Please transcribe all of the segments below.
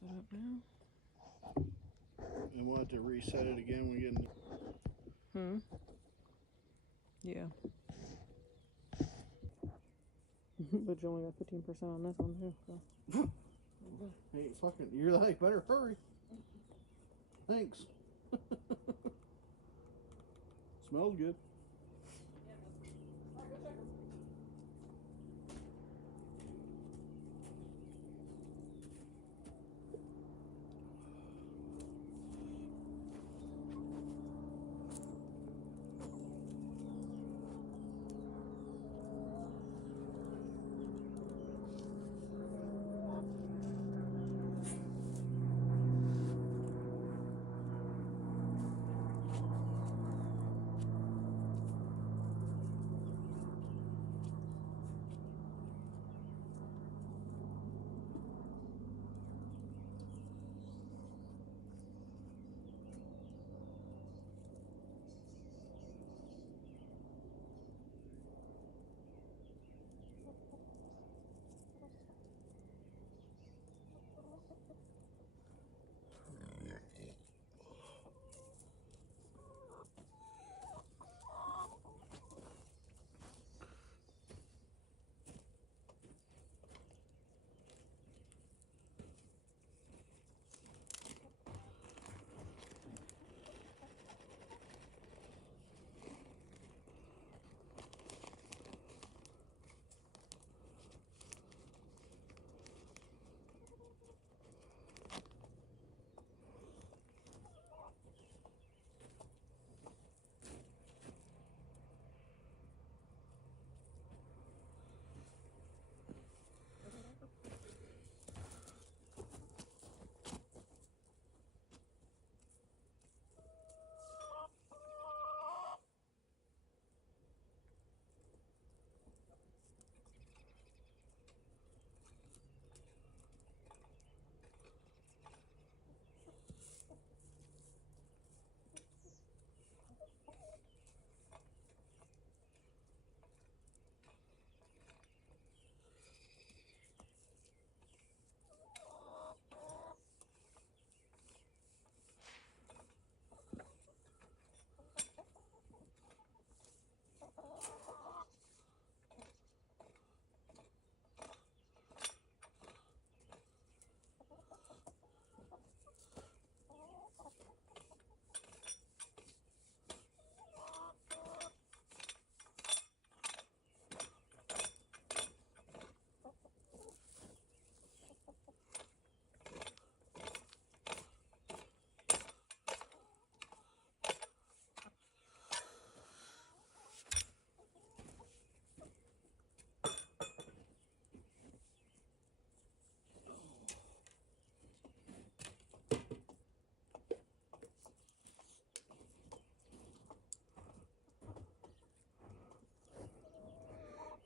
set up now. And we'll have to reset it again when we get in. Yeah. But you only got 15% on this one too. So. Hey, fucking, you're like, better hurry. Thanks. Smells good.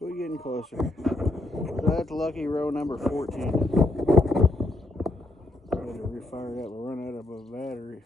We're getting closer. So that's lucky row number 14. I had to refire that. We're running out of a battery.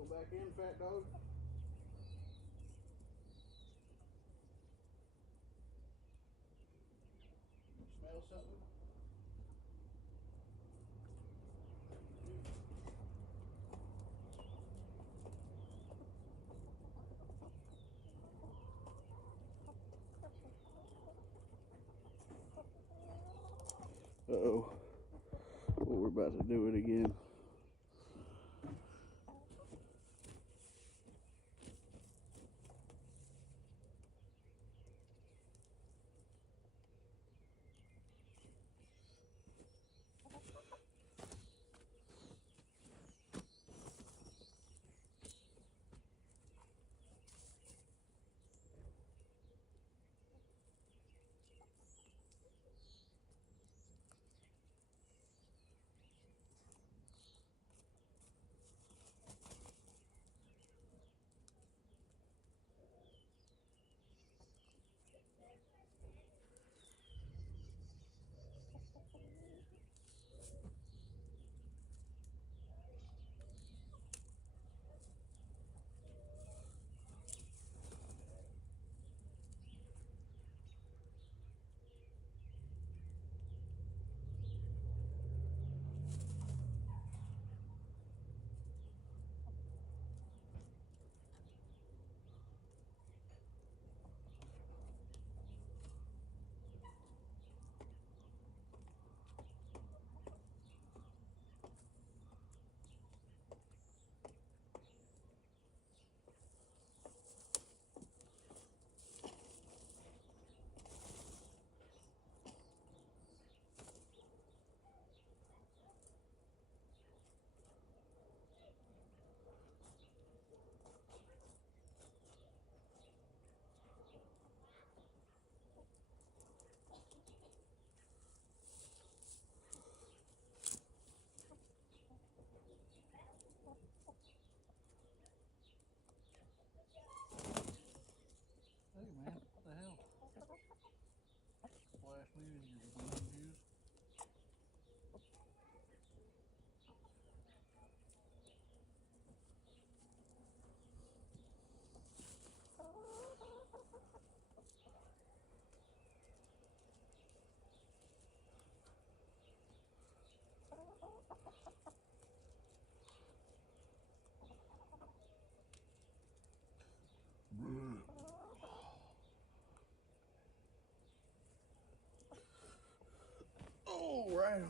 Go back in, fat dog. Smell something? Uh-oh. Well, we're about to do it again. Hey man, what the hell? Flash me in your gun juice. Oh, right on it.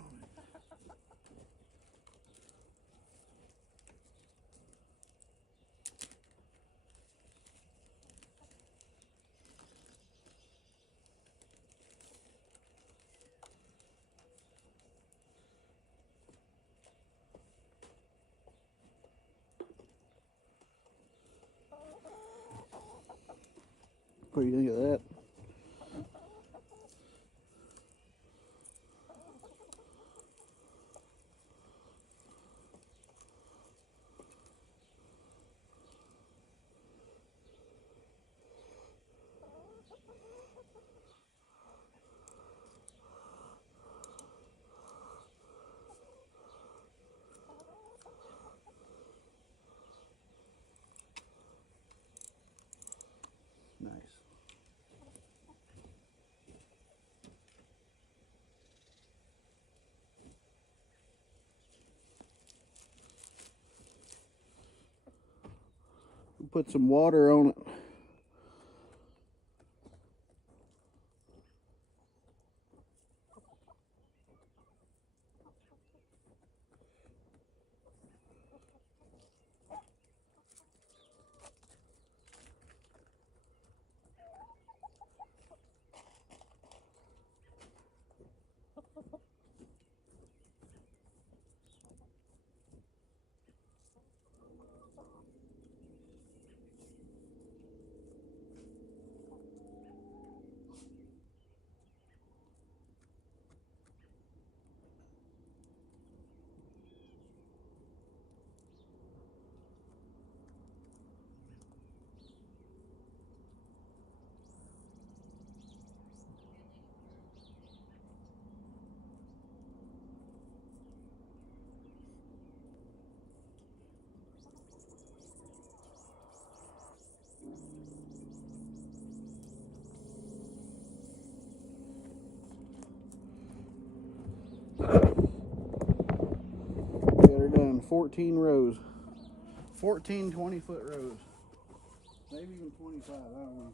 What do you think of that? Nice. Put some water on it. 14 rows. 14 20-foot rows. Maybe even 25, I don't know.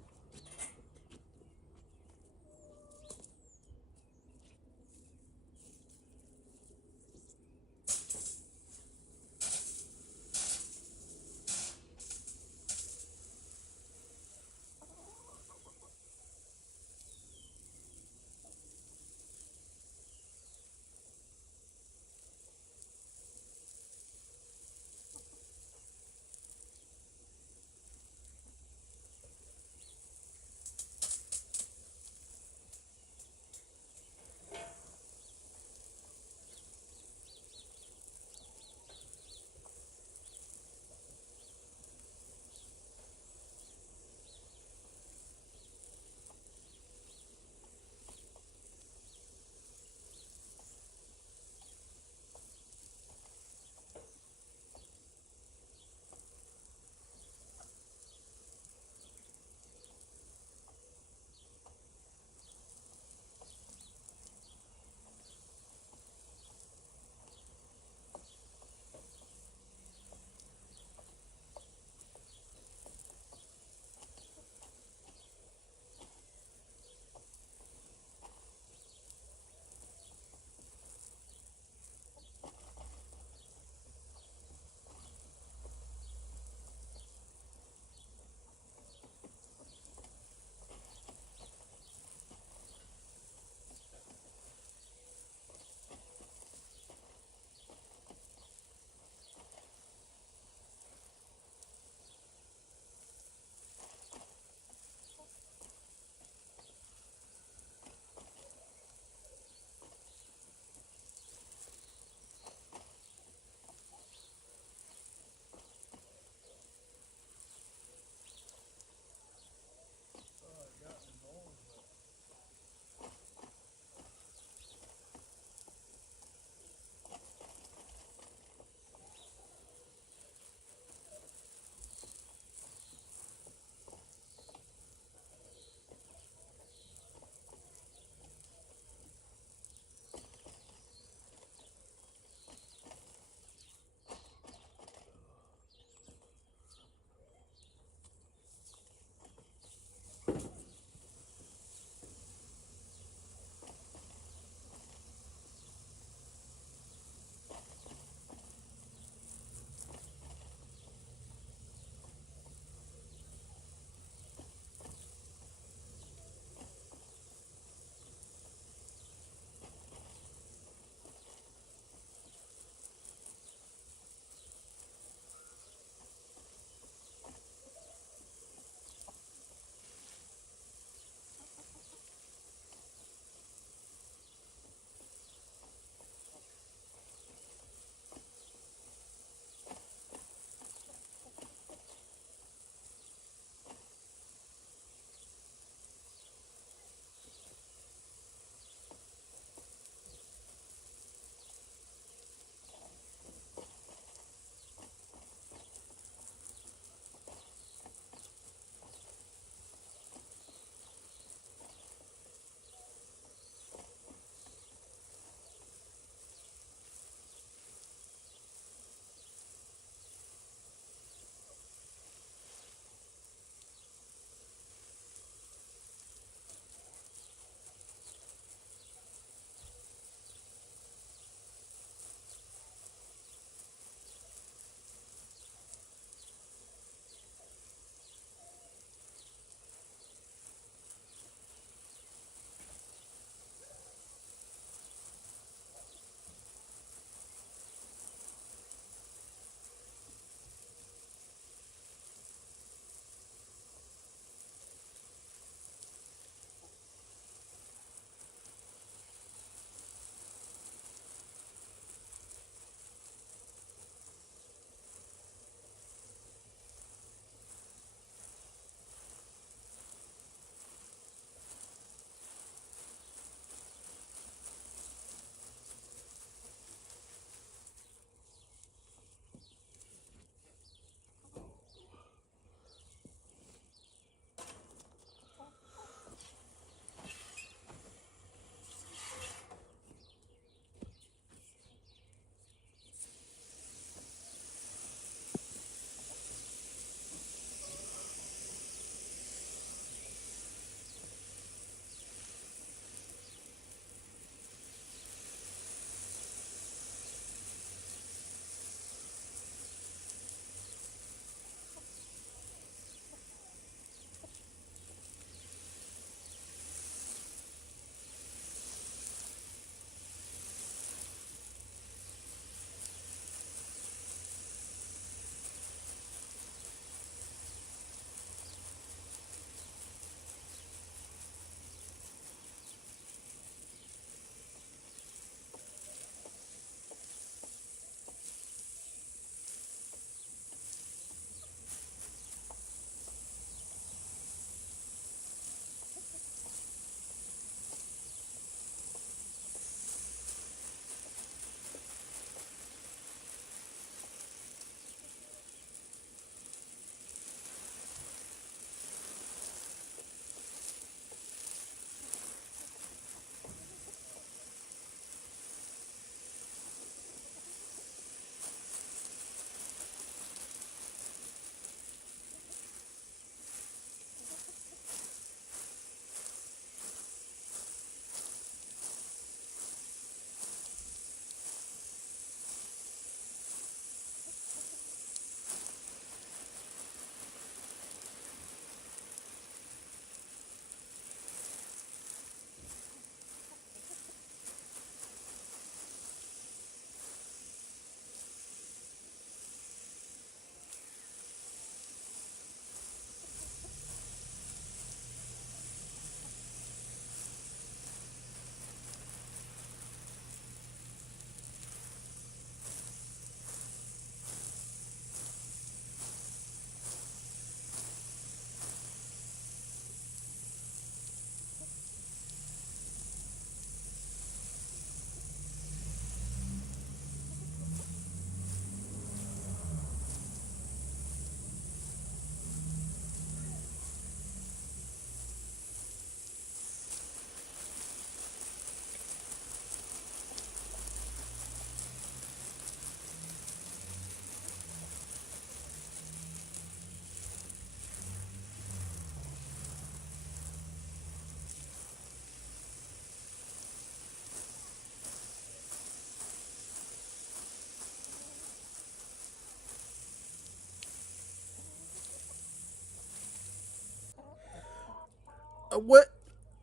wet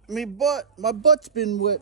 me butt. My butt's been wet.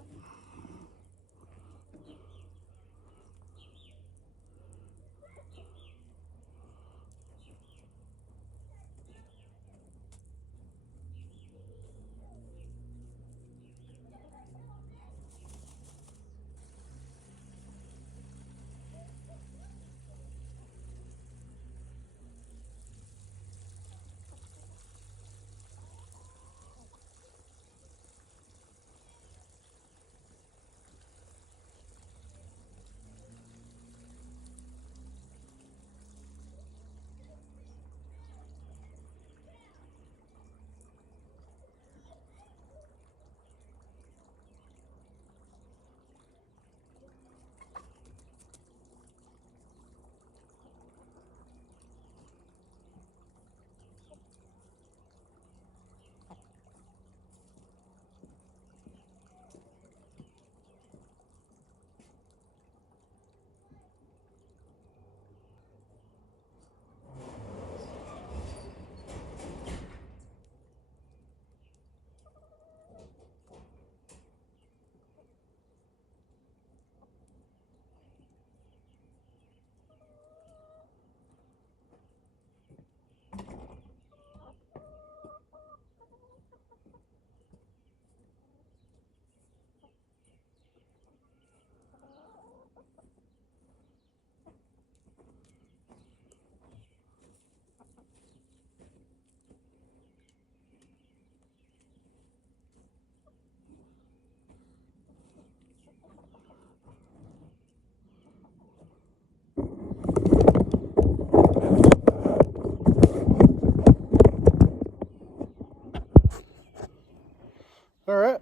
All right.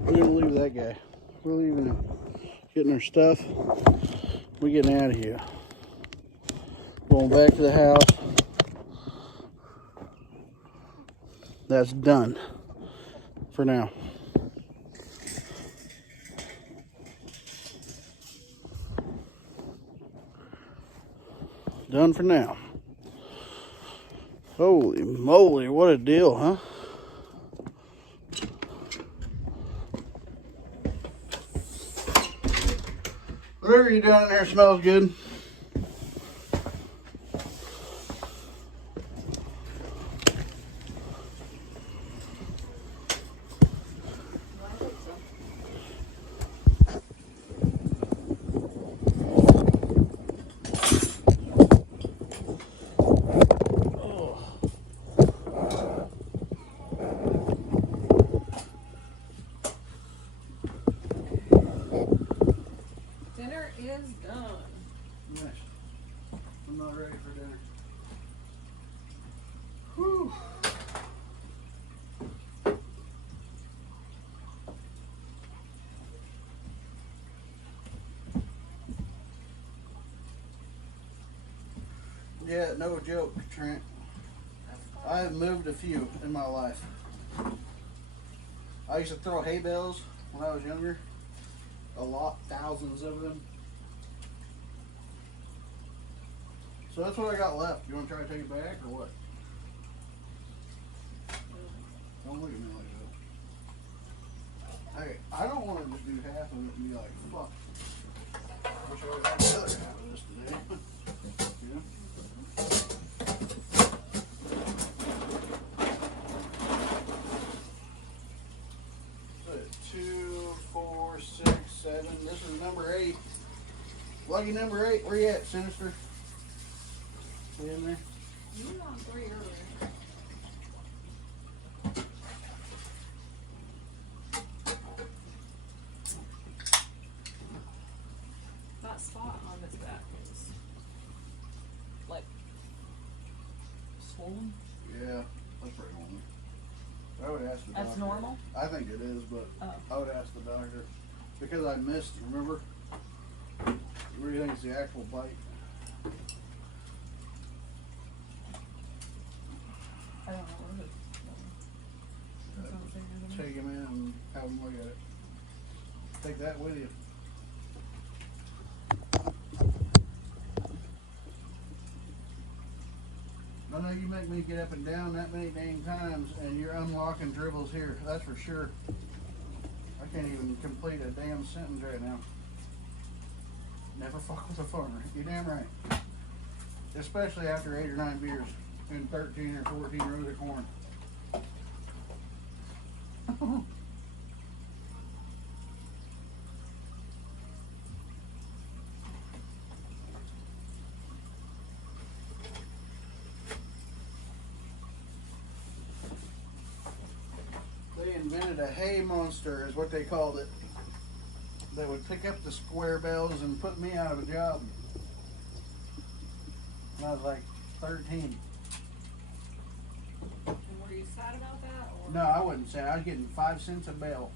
We're gonna leave that guy. We're leaving him. Getting our stuff. We're getting out of here. Going back to the house. That's done for now. Done for now. Holy moly, what a deal, huh? Whatever you're doing in there smells good. Dinner is done. Nice. I'm not ready for dinner. Whew. Yeah, no joke, Trent. I have moved a few in my life. I used to throw hay bales when I was younger. A lot, thousands of them. So that's what I got left. You want to try to take it back or what? Don't look at me like that. Hey, I don't want to just do half of it and be like, fuck. Wish I would have the other half of this today. You know? So 2, 4, 6, 7. This is number 8. Lucky number 8. Where you at, Sinister? You in there? You were on 3 earlier. That spot on his back is like swollen. Yeah, that's pretty normal. I would ask the doctor. That's normal? I think it is, but I would ask the doctor. Because I missed, remember? What do you think is the actual bite? I don't know what it is. Take him in and have him look at it. Take that with you. I know you make me get up and down that many dang times, and you're unlocking dribbles here. That's for sure. I can't even complete a damn sentence right now. Never fuck with a farmer. You're damn right. Especially after 8 or 9 beers and 13 or 14 rows of corn. They invented a hay monster, is what they called it. They would pick up the square bells and put me out of a job. When I was like 13. And were you sad about that? Or? No, I wasn't sad. I was getting 5 cents a bale.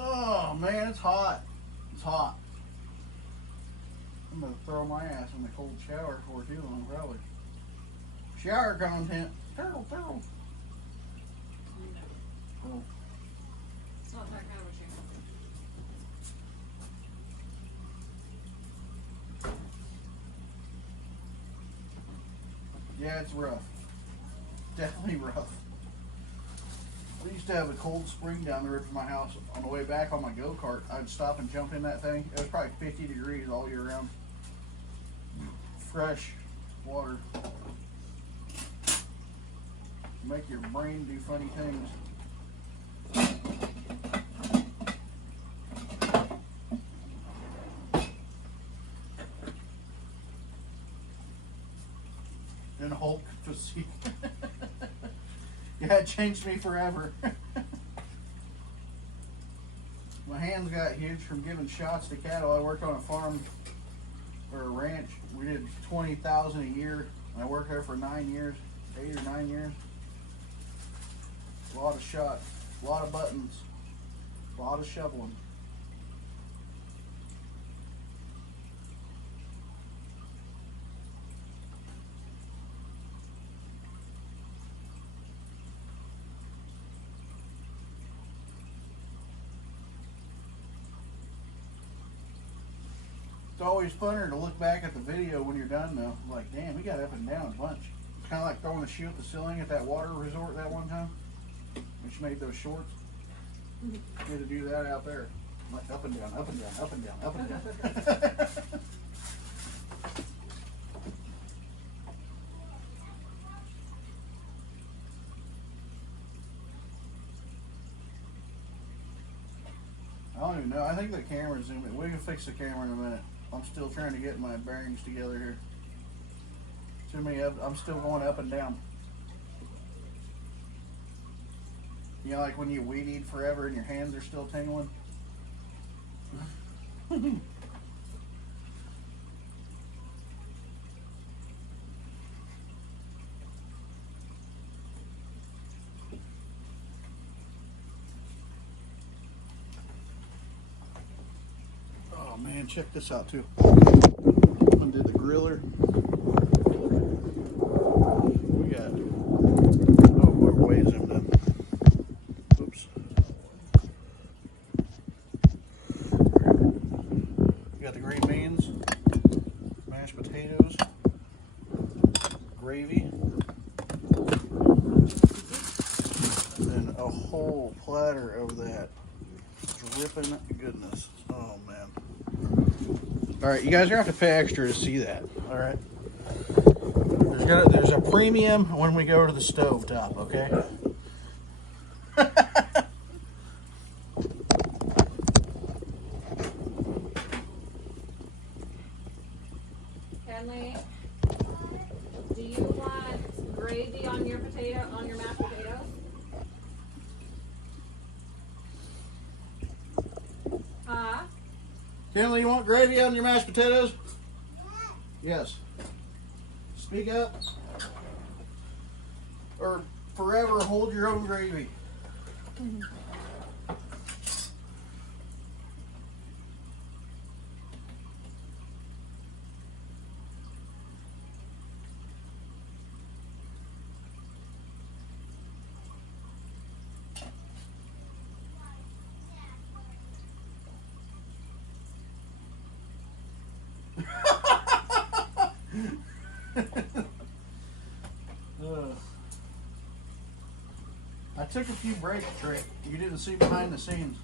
Oh man, it's hot. It's hot. I'm gonna throw my ass in the cold shower for too long, probably. Shower content. Turtle, turtle. No. Oh. It's not that kind of a shower. Yeah, it's rough. Definitely rough. We used to have a cold spring down the road from my house. On the way back on my go-kart, I'd stop and jump in that thing. It was probably 50 degrees all year round. Fresh water. Make your brain do funny things. And Hulk physique. Yeah, it changed me forever. My hands got huge from giving shots to cattle. I worked on a farm or a ranch. We did 20,000 a year. I worked there for 9 years, 8 or 9 years. A lot of shots, a lot of buttons, a lot of shoveling. It's always funner to look back at the video when you're done though. Like, damn, we got up and down a bunch. Kind of like throwing a shoe at the ceiling at that water resort that one time. Which made those shorts. You had to do that out there. Like up and down, up and down, up and down, up and down. I don't even know. I think the camera's zooming. We can fix the camera in a minute. I'm still trying to get my bearings together here. Too many up. I'm still going up and down. You know, like when you weed eat forever and your hands are still tingling. Oh man, check this out too. Undid the griller. We got, oh, we're way zoomed in. Oops. We got the green beans, mashed potatoes, gravy, and a whole platter of that dripping goodness. Oh man. All right, you guys are gonna have to pay extra to see that. All right. There's a premium when we go to the stove top, okay? Henley, do you want gravy on your mashed potatoes? Huh? Kenley, you want gravy on your mashed potatoes? Yes. Speak up. Or forever hold your own gravy. Ugh. I took a few breaks, Trick. You didn't see behind the scenes.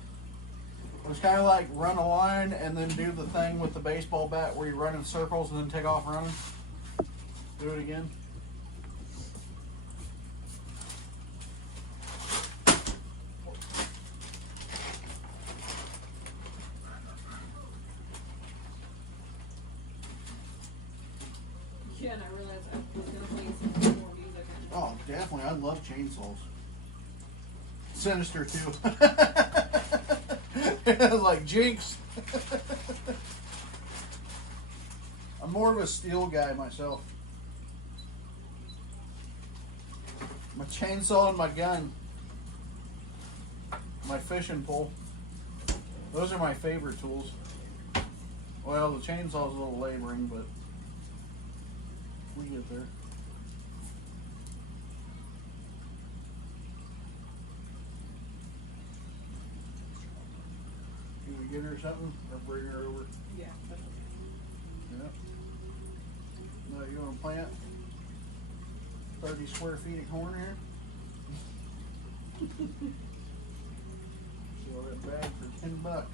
It was kind of like run a line and then do the thing with the baseball bat where you run in circles and then take off running. Do it again. Yeah, and I realized I was gonna play some more music. Oh, definitely. I love chainsaws. Sinister too. Like Jinx. I'm more of a steel guy myself. My chainsaw and my gun. My fishing pole. Those are my favorite tools. Well, the chainsaw's a little laboring, but we get there. Can we get her something or bring her over? Yeah. Yep. No, you want to plant 30 square feet of corn here? Sell that bag for $10.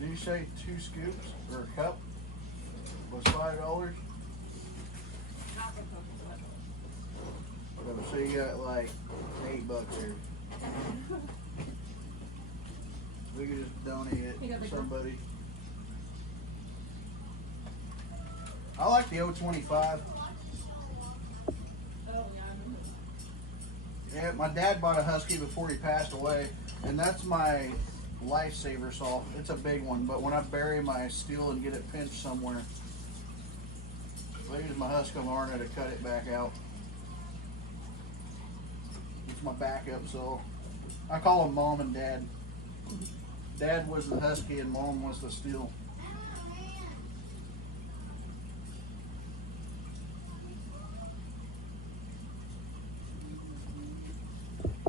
Did you say 2 scoops or a cup was $5? So you got like $8 here. We could just donate it to somebody. I like the 025. Oh, yeah, I remember. Yeah, my dad bought a Husky before he passed away, and that's my lifesaver saw. It's a big one, but when I bury my steel and get it pinched somewhere, I use my Husqvarna to cut it back out. It's my backup saw. I call them Mom and Dad. Dad was the Husky and Mom was the steel.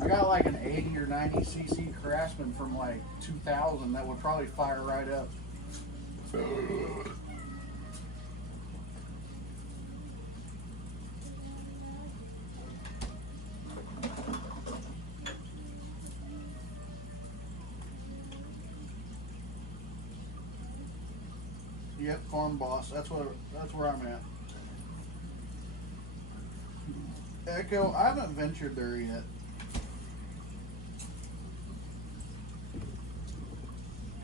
I got like an 80 or 90 cc Craftsman from like 2000 that would probably fire right up. Yep, Farm Boss. That's where I'm at. Echo, I haven't ventured there yet.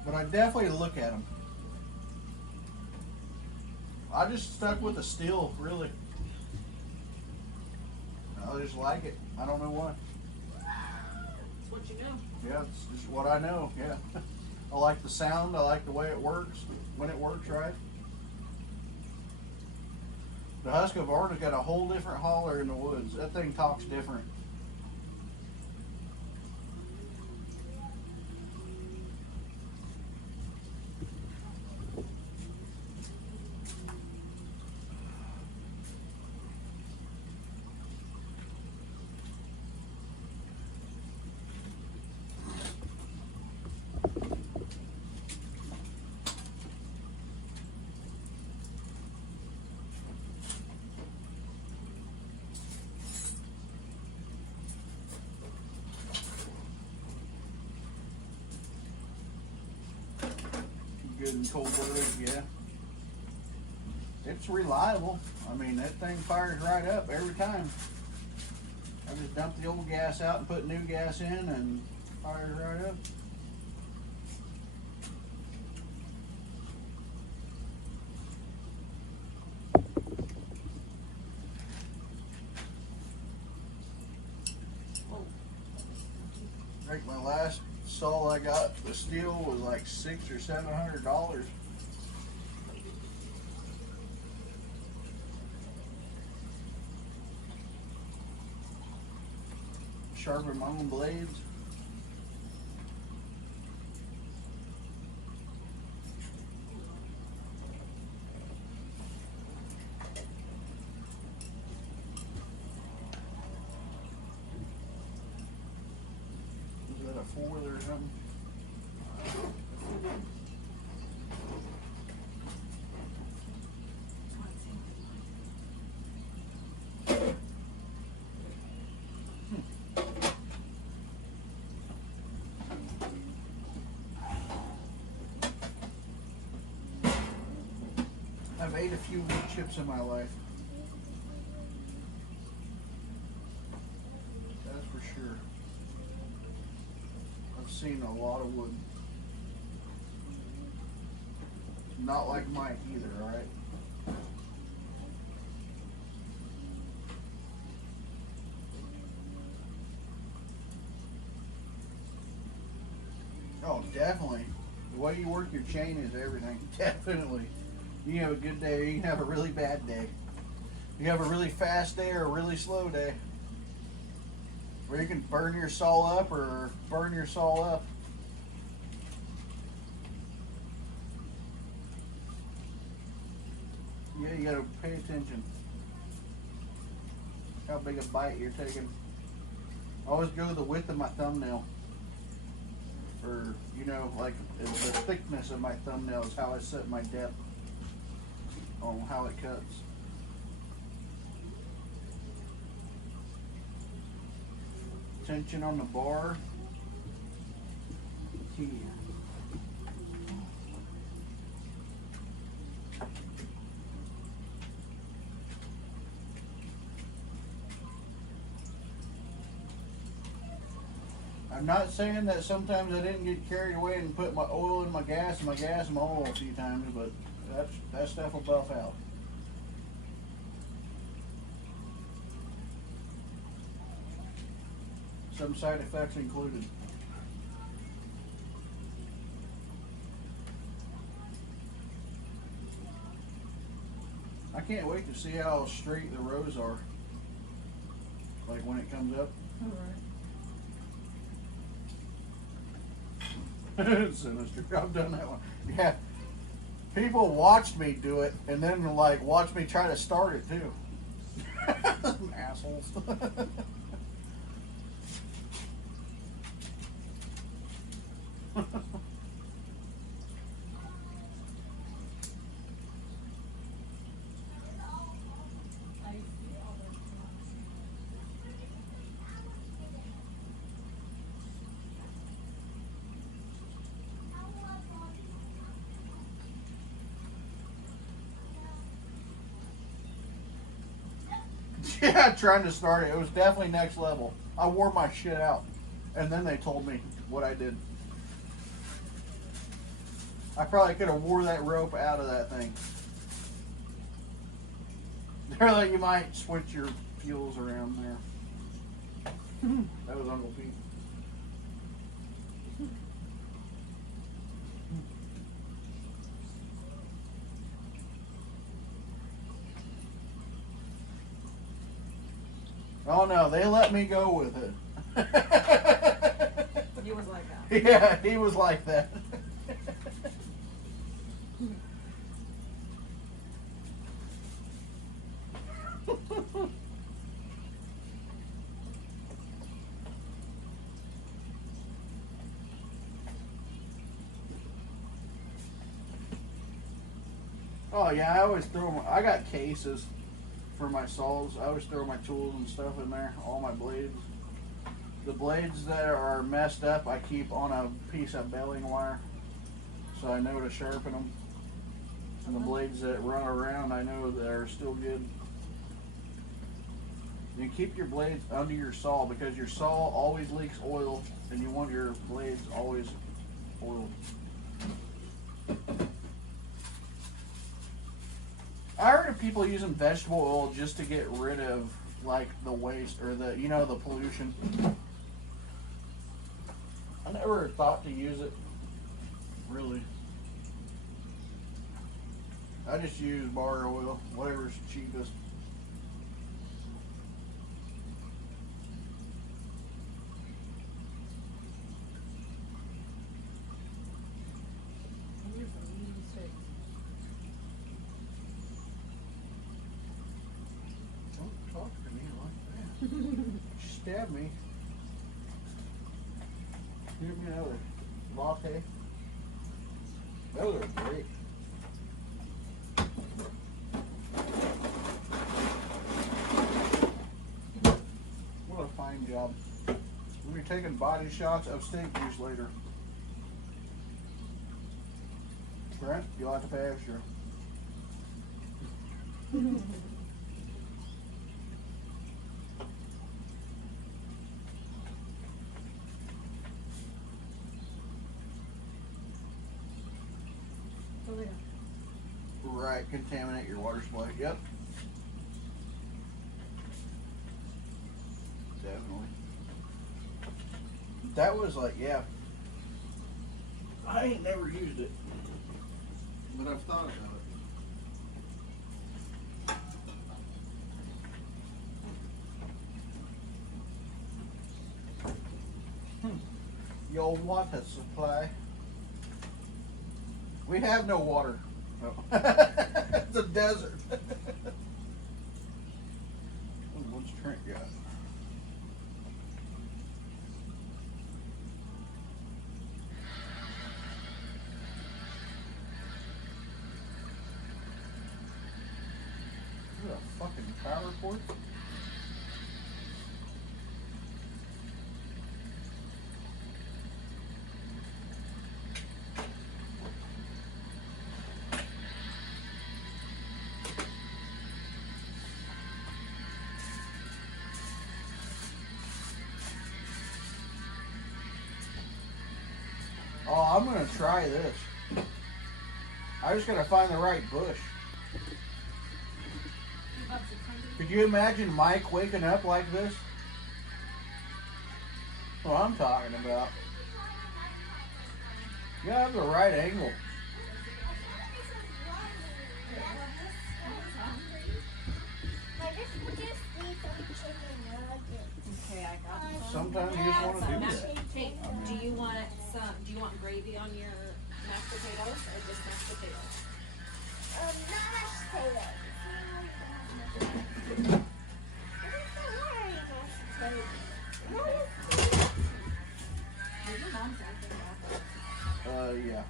But I definitely look at them. I just stuck with the steel, really. I just like it. I don't know why. It's what you know. Yeah, it's just what I know, yeah. I like the sound, I like the way it works, when it works right. The Husqvarna's got a whole different hauler in the woods. That thing talks different. Good and cold blooded, yeah. It's reliable. I mean, that thing fires right up every time. I just dump the old gas out and put new gas in and fires right up. I think my last saw I got the steel was like $600 or $700. Sharpen my own blades. Is that a 4 or something? I've ate a few wood chips in my life. That's for sure. I've seen a lot of wood. Not like Mike either, alright? Oh, definitely. The way you work your chain is everything. Definitely. You can have a good day or you can have a really bad day. You can have a really fast day or a really slow day. Where you can burn your saw up or burn your saw up. Yeah, you gotta pay attention. How big a bite you're taking. I always go the width of my thumbnail. Or, you know, like the thickness of my thumbnail is how I set my depth on how it cuts. Tension on the bar. Key. I'm not saying that sometimes I didn't get carried away and put my oil in my gas and my gas in my oil a few times, but that stuff will buff out. Some side effects included. I can't wait to see how straight the rows are. Like when it comes up. Sinister. I've done that one. Yeah. People watched me do it and then like watched me try to start it too. Assholes. Yeah, trying to start it. It was definitely next level. I wore my shit out. And then they told me what I did. I probably could have wore that rope out of that thing. They're like, you might switch your fuels around there. That was Uncle Pete. Oh no, they let me go with it. He was like that. Yeah, he was like that. Oh yeah, I always throw my, I got cases for my saws. I always throw my tools and stuff in there, all my blades. The blades that are messed up, I keep on a piece of baling wire, so I know to sharpen them. And the blades that run around, I know that are still good. You keep your blades under your saw because your saw always leaks oil, and you want your blades always oiled. I heard of people using vegetable oil just to get rid of like the waste or the, you know, the pollution. I never thought to use it, really. I just use bar oil, whatever's cheapest. Don't talk to me like that. Stab me. Give me another latte. Those are great. What a fine job. We'll be taking body shots of steak juice later. Brent, you'll have to pay extra. Right, contaminate your water supply. Yep. Definitely. That was like, yeah. I ain't never used it, but I've thought about it. Your water supply. We have no water. No. It's a desert. What's Trent got? Is it a fucking power cord? Oh, I'm gonna try this. I just gotta find the right bush. Could you imagine Mike waking up like this? That's what I'm talking about. You gotta have the right angle. Okay, I got it. Sometimes you just want to do that. Hey, do you want gravy on your mashed potatoes or just mashed potatoes? Not mashed potatoes. Did your mom say anything about that? Yeah.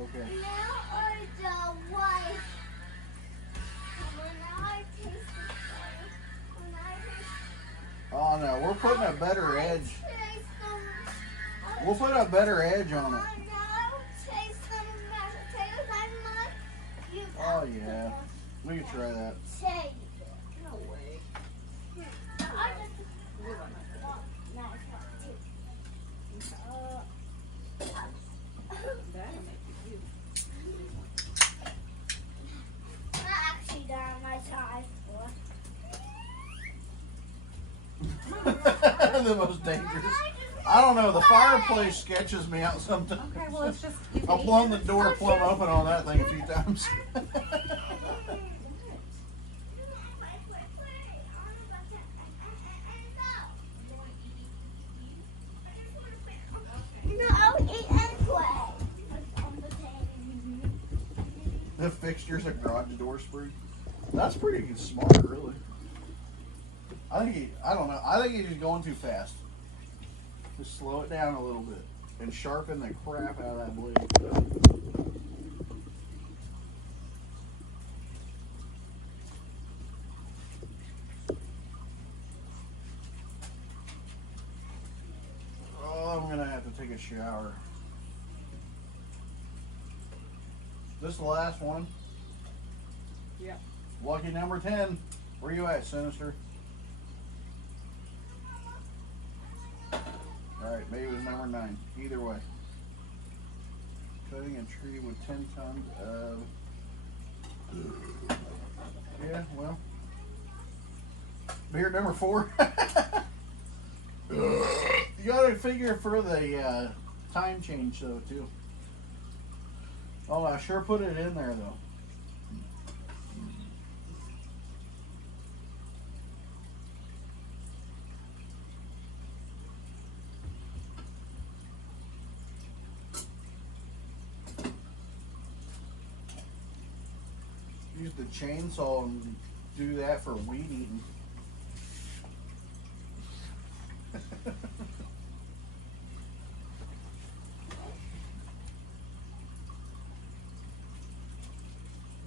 Okay. Now or the wife. When I taste the flavor, when I taste Oh no, we're putting a better edge. We'll put a better edge on it. Oh yeah, we can try that. No way. That'll make you cute. Not actually down my size The most dangerous. I don't know. The fireplace sketches me out sometimes. Okay, well, it's just. I've blown the door plumb open on that thing a few times. The fixture's a garage door spring. That's pretty smart, really. I don't know. I think he's just going too fast. Just slow it down a little bit and sharpen the crap out of that blade. Oh, I'm gonna have to take a shower. This is the last one. Yeah. Lucky number 10. Where you at, Sinister? Alright, maybe it was number 9. Either way. Cutting a tree with 10 tons of... Yeah, well. Beer number 4. You gotta figure for the time change, though, too. Oh, I sure put it in there, though. Use the chainsaw and do that for weed eating.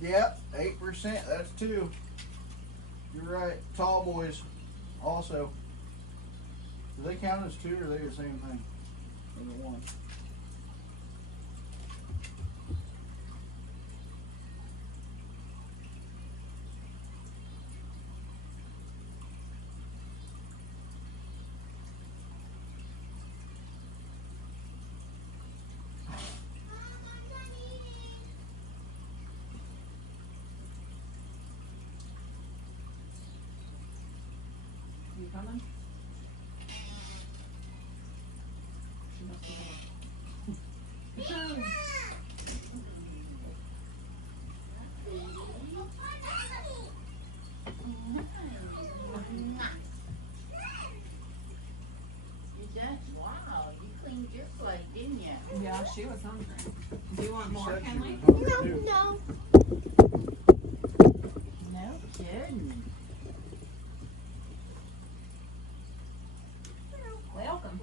Yep, 8%. That's 2. You're right. Tall boys also. Do they count as 2 or are they the same thing? Or the 1? coming? She must be coming. You just, wow, you cleaned your plate, didn't you? Yeah, she was hungry. Do you want more, Said she Kenley? was hungry, too. No. No kidding. Welcome.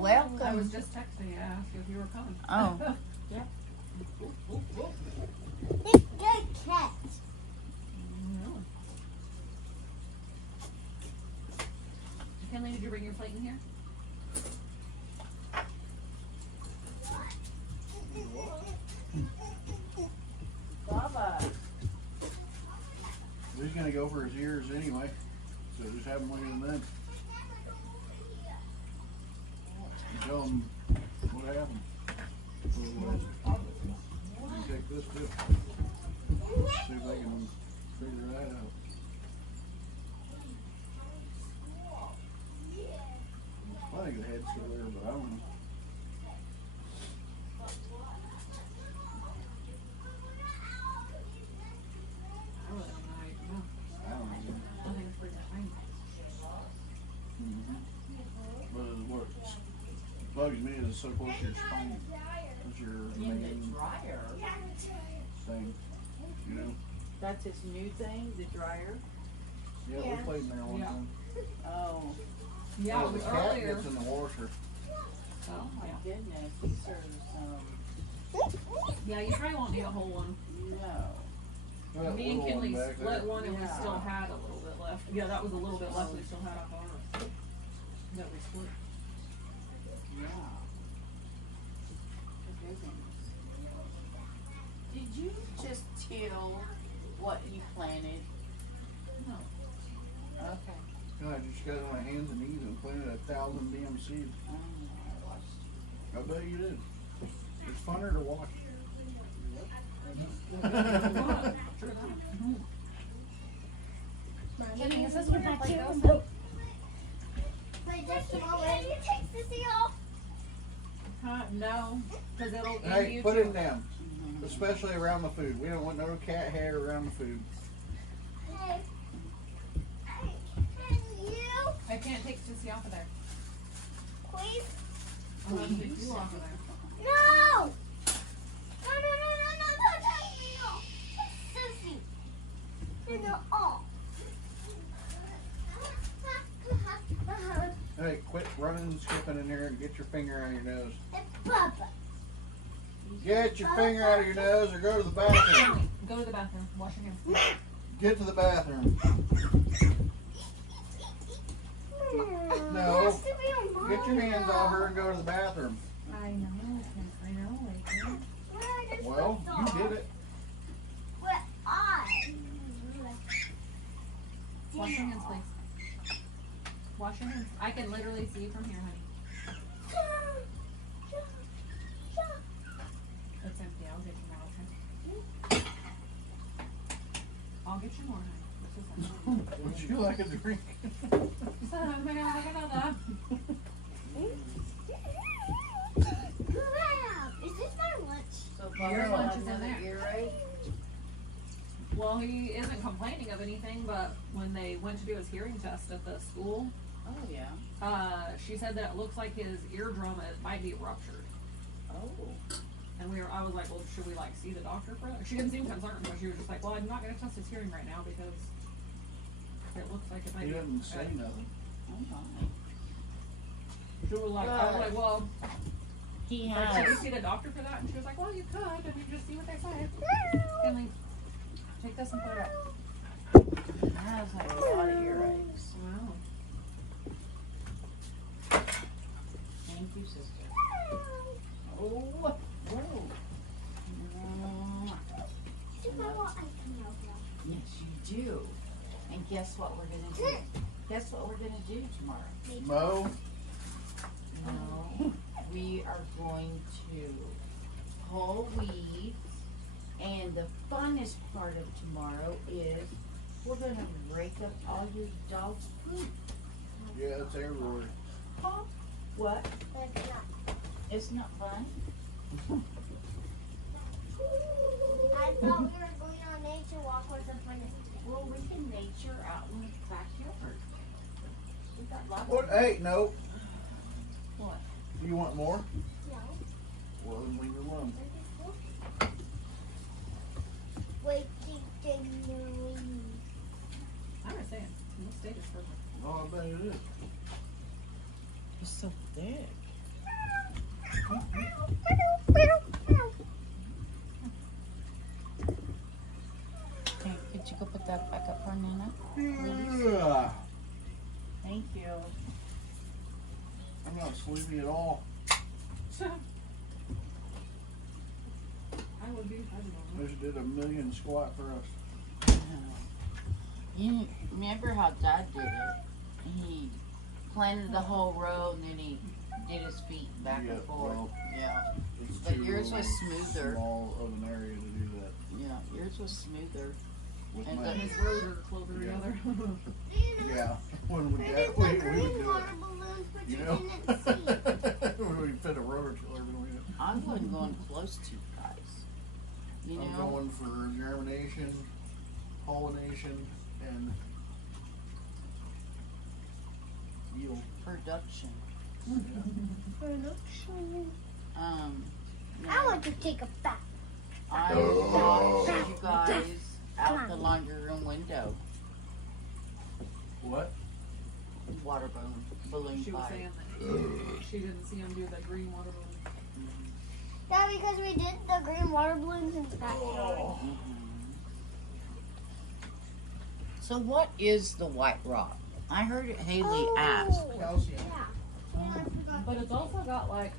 Welcome. I was just texting you to ask you if you were coming. Oh. This good cat. Really? Kenley, did you bring your plate in here? Baba. He's gonna go for his ears anyway, so just have him leave them then. And tell him what happened. You can take this too. See if they can figure that out. I think the head's still there, but I don't know. I really don't know how you can know. I don't know. I think it's pretty tiny. But what bugs me is it's so close to your spine. It's your In the main dryer. thing. You know? That's his new thing, the dryer. Yeah, we played in there one Yeah. time. Oh, Yeah, Oh, it the was cat earlier. gets in the washer. Oh, my yeah. goodness, he serves, Yeah, you probably won't need a whole one. no. That Me and little one Kenley back split there. one and we Yeah. still had a little bit left. Yeah, that was a little bit left we still had off ours. That we split. Yeah. Goodness. Did you just till what you planted? No. Okay. God, I just got on my hands and knees and planted 1,000 damn seeds. I bet you did. It's funner to watch. True that. Kenny, is this what your plate goes? But just already takes the seal. Huh? No, because it'll give Hey, you put two. it down. Especially around the food. We don't want no cat hair around the food. Hey. Hey, can you I can't take Sissy off of there. please? I'm gonna take you off of there. No! No, don't take me off. Sissy. No, off. Hey, quit running and skipping in here and get your finger out of your nose. It's Papa. Get your finger out of your nose or go to the bathroom. Go to the bathroom. Wash your hands. Get to the bathroom. No. Get your hands off her and go to the bathroom. I know. I know. Well, you did it. But I. Wash your hands, please. Wash your hands. I can literally see you from here, honey. It's empty. I'll get you more, okay? I'll get you more, honey. This is empty. Would you like a drink? So, I'm gonna have another. Is this my lunch? So Your Baba lunch had is in another there. earache? Well, he isn't complaining of anything, but when they went to do his hearing test at the school, Oh, yeah. she said that it looks like his eardrum might be ruptured. Oh. And I was like, well, should we like see the doctor for that? She didn't seem concerned, but she was just like, well, I'm not gonna test his hearing right now because it looks like it might He be. didn't say nothing. Oh, my. She was like, I was like, well, He like, should we has. see the doctor for that? And she was like, well, you could, and you just see what they say. And like, take this and put it up. He has had a lot of earaches. Wow. Thank you, sister. Oh. Whoa. Yes, you do. And guess what we're gonna do? Guess what we're gonna do tomorrow? Mo, No, we are going to pull weeds, and the funnest part of tomorrow is We're gonna rake up all your dog's poop. Yeah, it's everywhere. Huh? What? That's not. It's not fun? I thought we were going on nature walk with a friend. Well, we can nature out in the backyard. We got lots What? of... Hey, no. What? Do you want more? No. Well, then leave it alone. Wait, ding. I'm just saying, this steak is perfect. Oh, I bet it is. It's so thick. Hey, could you go put that back up for Nana? Yeah. Thank you. I'm not sleepy at all. I would be, I don't know. Just did a million squat for us. You remember how Dad did it? He planted the whole row and then he did his feet back Yeah, and forth. well, Yeah, It's But too yours was smoother. small of an area to do that. yeah. Yours was smoother. With And my, the- His rotor closer together. yeah, when we I got, did we the would green do water it. balloons, but You you know? didn't see. When we fit a rotor tiller between it. I wasn't going close to you guys. You I'm know? going for germination, pollination, and yield. Production. No, I want to take a bath. I watched you guys out the laundry room window. What? Water balloon She was fight. saying that she didn't see him do the green water balloon. Yeah, because we did the green water balloons in the backyard. Mhm. So what is the white rock? I heard Haley ask. Calcium. Yeah. And I forgot. But it's also got like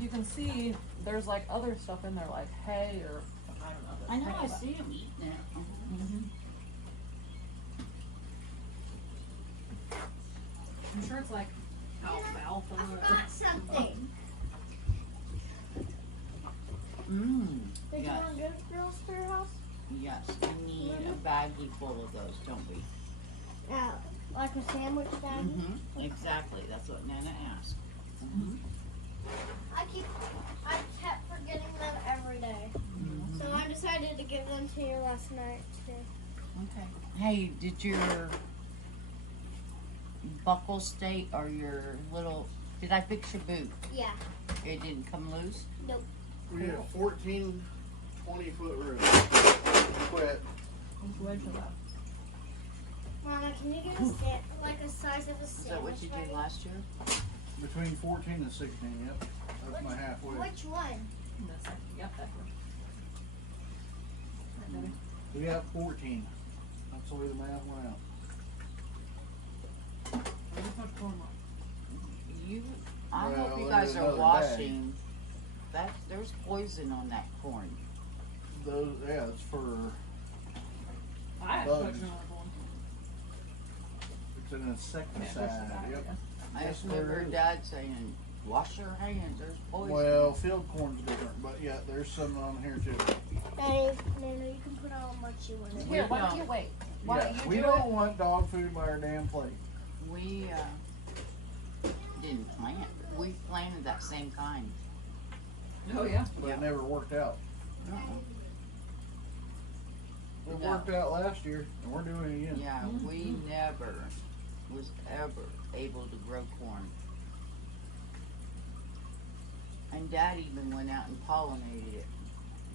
you can see there's like other stuff in there like hay or I don't know. I know, I see him eating it. Mm-hmm. I'm sure it's like alfalfa. I forgot something. Mmm. Did you Yes. want to go to girls' fair house? Yes, we need a baggie full of those, don't we? Like a sandwich bag? Mm-hmm. Exactly. That's what Nana asked. Mm-hmm. I kept forgetting them every day. So I decided to give them to you last night too. Okay. Hey, did your buckle stay or your little? Did I fix your boot? Yeah. It didn't come loose. We had 14 20-foot rooms. Quit. Which wedge of that? Mama, can you get like a size of a Is sandwich that what you bag? did last year? Between 14 and 16, yep. That's my halfway. Which one? The second. Yep, that one. Right, Debbie? We got 14. That's the way the math went out. This much corn on. I Well, hope you there's guys are another washing. There's poison on that corn. Those, yeah, it's for, I have Bugs. poison on the corn. it's an Yeah, insecticide, yep. I Yes, just there heard is. Dad saying, "Wash your hands. There's poison." Well, field corn's different, but yeah, there's some on here too. Daddy, Nana, you can put how much you want in. Here, why don't. don't you wait? Why Yeah, don't you we do don't want dog food by our damn plate. We didn't plant. We planted that same kind. it? Oh yeah. But Yeah. it never worked out. Uh-uh. It No. worked out last year, and we're doing it again. Yeah, we never was ever able to grow corn. And Dad even went out and pollinated it.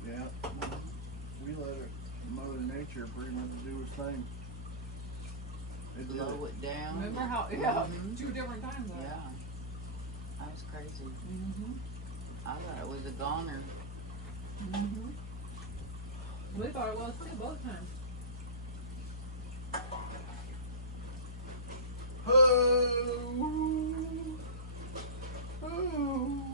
Yeah. We let it, Mother Nature pretty much do its thing. It did Blow it. it down. Remember how? Yeah. Mhm. 2 different times. Yeah. That was crazy. Mm-hmm. I thought it was a goner. Mm-hmm. We thought it was too both times. Oh. Oh.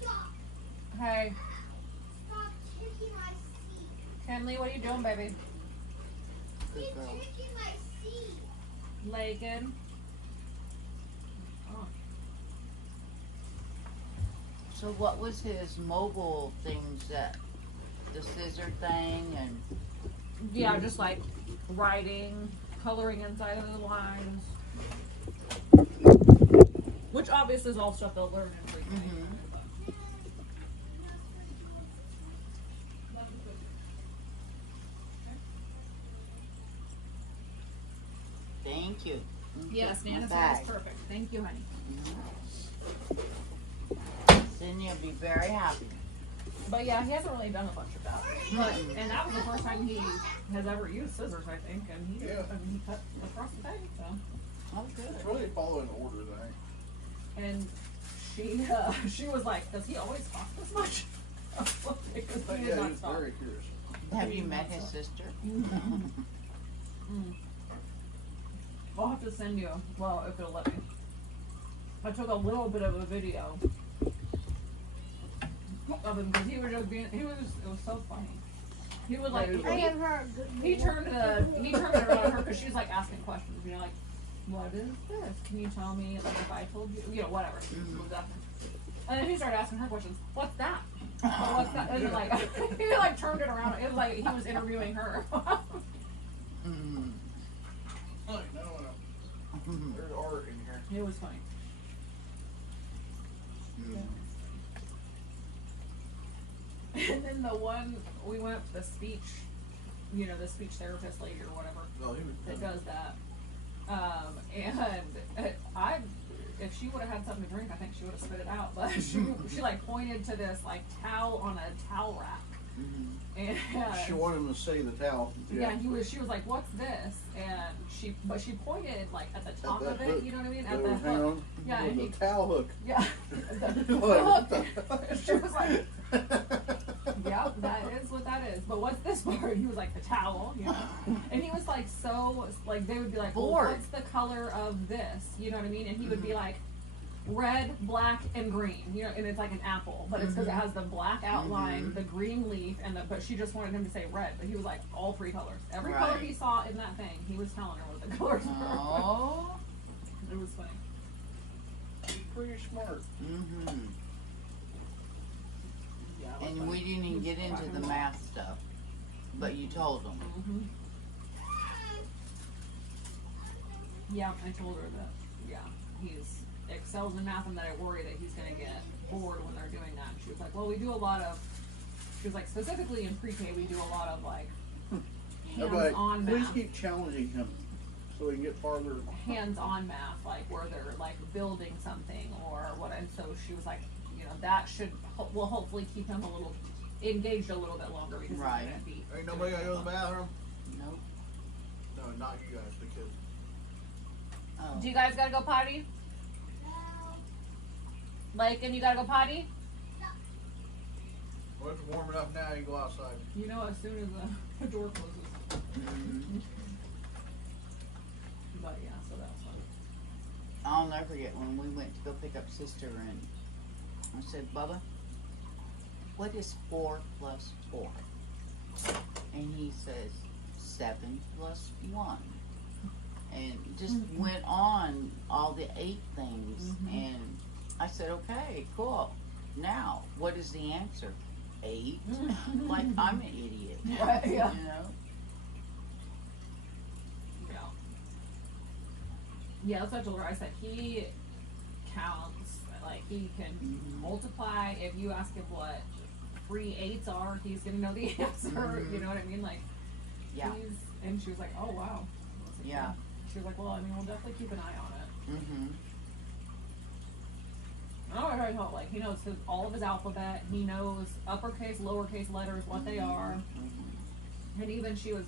Stop! Hey, Stop kicking my seat! Kenley, what are you doing, baby? Good Keep girl. kicking my seat! Lakin. Oh. So what was his mobile things that the scissor thing and Yeah, just like writing, coloring inside of the lines. Which obviously is all stuff they'll learn in free play. Mhm. Thank you. Yes, My Nana bag. says perfect. Thank you, honey. Cindy will be very happy. But yeah, he hasn't really done a bunch of that. But and that was the first time he has ever used scissors, I think, and he he cut across the thing. So Oh, good. It's really following orders, I think. and she was like, "Does he always cost this much?" Because But he did yeah, not he's stop. very curious. Have you met his sister? I'll have to send you. Well, if it'll let me. I took a little bit of a video of him because he was just being. It was so funny. He was like. I have heard good He turned it around her because she was like asking questions. You know, like, what is this? Can you tell me? Like, if I told you, you know, whatever. And then he started asking her questions. What's that? What's that? And then, like, he like turned it around. It was like he was interviewing her. Mm. Like, no. There's art in here. It was funny. And then the one we went up to the speech, you know, the speech therapist lady or whatever Oh, he was that does that. And if she would have had something to drink, I think she would have spit it out. But she like pointed to this like towel on a towel rack, and She wanted him to say the towel. yeah, she was like, "What's this?" And she pointed like at the top that of it. hook. You know what I mean? That At the was hanging hook. on. Yeah, With and the he, towel hook. yeah, the What hook. the- She was like, "Yeah, that is what that is." But what's this part? He was like, "The towel," you know. And he was like, so like they would be like, "Well, Bored. what's the color of this?" You know what I mean? And he would be like, "Red, black, and green." You know, and it's like an apple, but it's because it has the black outline, the green leaf, and the. But she just wanted him to say red, but he was like all three colors. Every color Right. he saw in that thing, he was telling her what the colors were. Oh. It was funny. He's pretty smart. Mm-hmm. Yeah. it was And funny. we didn't even get into the math stuff, but you told them. Mhm. Yeah, I told her that. Yeah, he's excels in math, and that I worry that he's gonna get bored when they're doing that. And she was like, "Well, we do a lot of." She was like, specifically in pre-K, we do a lot of like Everybody, hands-on please math. keep challenging him so we can get farther. Hands-on math, like where they're like building something or what. And so she was like, you know, that will hopefully keep him a little engaged a little bit longer because Right. he's gonna be. Ain't nobody gotta go to the bathroom? Nope. No, not you guys, the kids. Oh. Do you guys gotta go potty? Like, and you gotta go potty? Well, it's warm enough now, you can go outside. You know, as soon as the door closes. Mhm. But yeah, so that was fun. I'll never forget when we went to go pick up sister and I said, Bubba, what is 4 plus 4? And he says, 7 plus 1. And just went on all the 8 things. And I said, okay, cool. Now, what is the answer? 8? Like I'm an idiot. Right, yeah. You know? Yeah. Yeah, that's what I told her. I said he counts, like he can multiply. If you ask him what 3 8s are, he's gonna know the answer. You know what I mean? Like, Yeah. and she was like, "Oh wow." I was like, Yeah. She was like, "Well, I mean, we'll definitely keep an eye on it." Mm-hmm. And I already told, like, he knows all of his alphabet. He knows uppercase, lowercase letters, what they are. And even she was.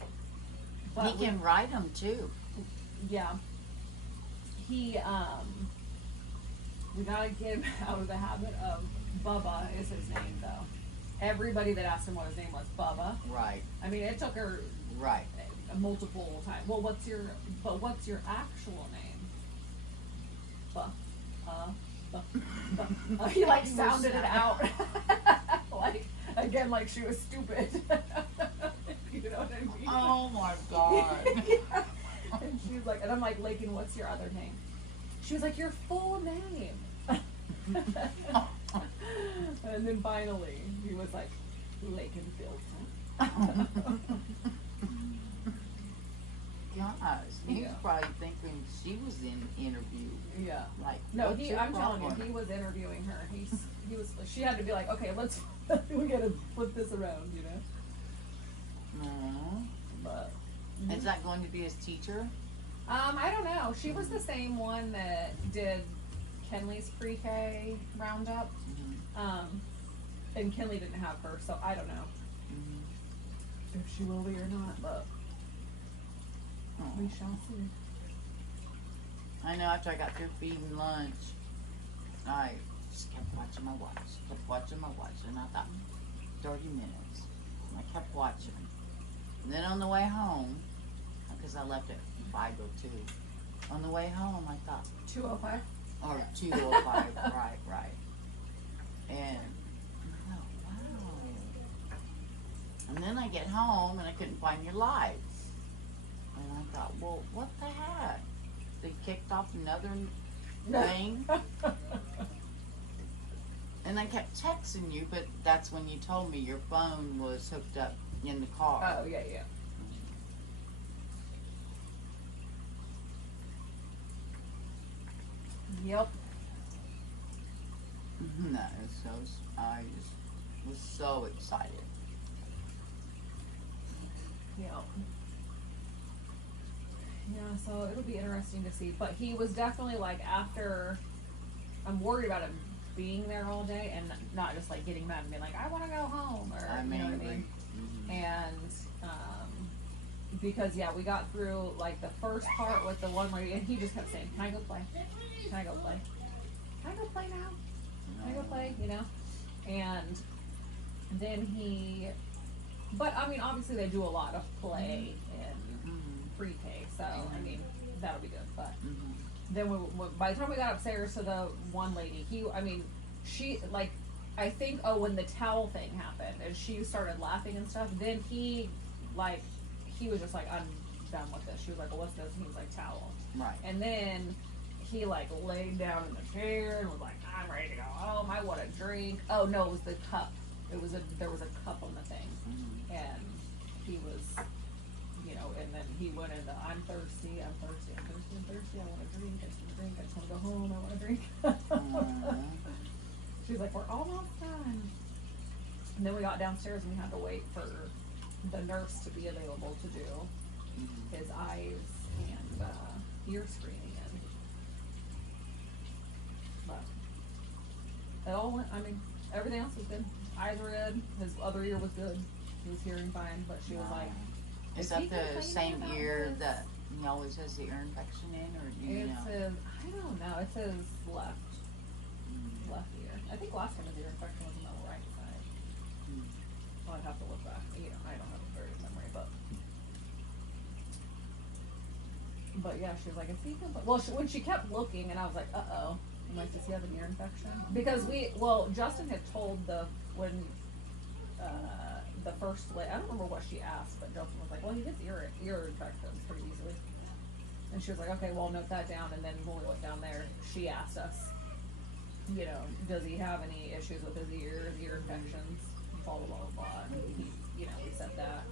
But He can write them too. Yeah. He, we gotta get him out of the habit of Bubba is his name, though. Everybody that asked him what his name was, Bubba. Right. I mean, it took her Right. multiple times. Well, what's your actual name? He like sounded it out. Like, again, like she was stupid. You know what I mean? Oh my God. Yeah. And she's like, and I'm like, Lakin, what's your other name? She was like, your full name. And then finally, he was like, Lake and Field. Gosh, he was Yeah. probably thinking she was in interview. Yeah. Like, No, what's your I'm telling problem? you, he was interviewing her. He was. She had to be like, okay, we gotta flip this around, you know. Aw. But Is that going to be his teacher? I don't know. She was the same one that did Kenley's pre-K roundup. Mm-hmm. And Kenley didn't have her, so I don't know Mm-hmm. if she will be or not. But we shall see. I know after I got through feeding lunch, I just kept watching my watch. And I thought, 30 minutes. And I kept watching. And then on the way home, because I left at 5:02, on the way home I thought, 2:05. or 2:05, right. And I thought, wow. And then I get home and I couldn't find your lights. And I thought, well, what the heck? They kicked off another thing. And I kept texting you, but that's when you told me your phone was hooked up in the car. Oh, yeah. Yep. That is so, I just was so excited. Yep. Yeah, so it'll be interesting to see. But he was definitely like, after, I'm worried about him being there all day and not just like getting mad and being like, I want to go home, or I'm you know what I angry. mean? Mhm. And because yeah, we got through like the first part with the one lady, and he just kept saying, "Can I go play? Can I go play? Can I go play now? Can I go play?" You know. And then but I mean, obviously they do a lot of play in Mhm. pre-K, so I mean that'll be good. But Mhm. then by the time we got upstairs to the one lady, she like, I think, when the towel thing happened and she started laughing and stuff, then he was just like, I'm done with this. She was like, well, what's this? And he was like, towel. Right. And then he like laid down in the chair and was like, I'm ready to go home. I want a drink. Oh no, it was the cup. There was a cup on the thing, Mhm. and he was, and then he went into, I'm thirsty. I want a drink. I just want to go home. I want a drink. Aw. She's like, we're almost done. And then we got downstairs and we had to wait for the nurse to be available to do Mhm. his eyes and ear screening in. But it all went, everything else was good. Eyes were good. His other ear was good. He was hearing fine, but she was like, Is he that the complaining same about ear this? that he always has the ear infection in, or do you It know? says, I don't know, it says left Mm. ear. I think last time his ear infection was on the right side. Mm. Well, I'd have to look back. I don't have a very good memory, but yeah, she was like, "Is he complaining?" Well, when she kept looking, and I was like, "Uh-oh." I'm like, "Does he have an ear infection?" Because Justin had told the first lady, I don't remember what she asked, but Justin was like, "Well, he gets ear infections pretty easily." And she was like, "Okay, well, note that down." And then when we went down there, she asked us, does he have any issues with his ears, ear infections, blah, blah, blah, blah. And he, we said that.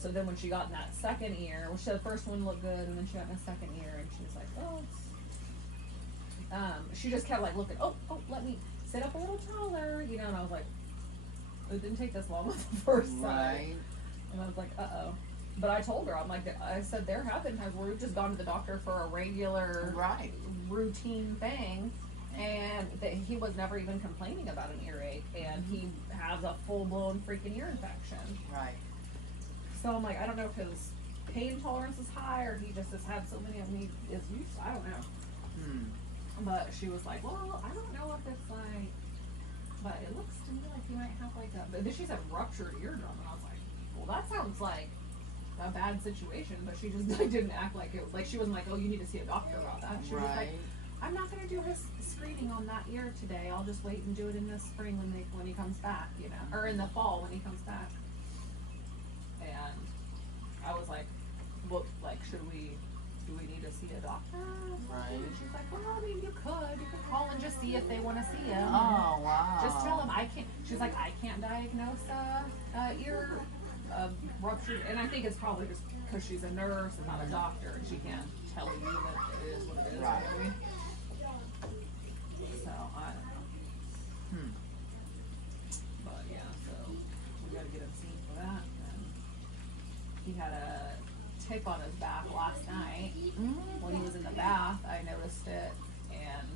So then when she got in that second ear, she said the first one looked good, and then she got in the second ear, and she was like, oh, she just kept like looking, oh, let me sit up a little taller, and I was like, it didn't take this long with the first side. Right. And I was like, uh-oh. But I told her, I said, there have been times where we've just gone to the doctor for a regular, Right. routine thing, and that he was never even complaining about an earache, and he has a full-blown freaking ear infection. Right. So I'm like, I don't know if his pain tolerance is high, or he just has had so many of them he is used to, I don't know. Hmm. But she was like, well, I don't know if it's like, but it looks to me like he might have like a, but then she said ruptured eardrum, and I was like, well, that sounds like a bad situation, but she just didn't act like it, like she wasn't like, oh, you need to see a doctor about that. She was like, I'm not gonna do his screening on that ear today. I'll just wait and do it in the spring when he comes back, or in the fall when he comes back. And I was like, well, like, do we need to see a doctor? Right. And she's like, well, I mean, you could call and just see if they want to see him. Oh, wow. Just tell them I can't. She's like, I can't diagnose ear ruptured, and I think it's probably just because she's a nurse and not a doctor, and she can't tell you that it is what it is. Right. Really. So I don't know. But yeah, so we gotta get him seen for that. And he had a tick on his back last night. When he was in the bath, I noticed it, and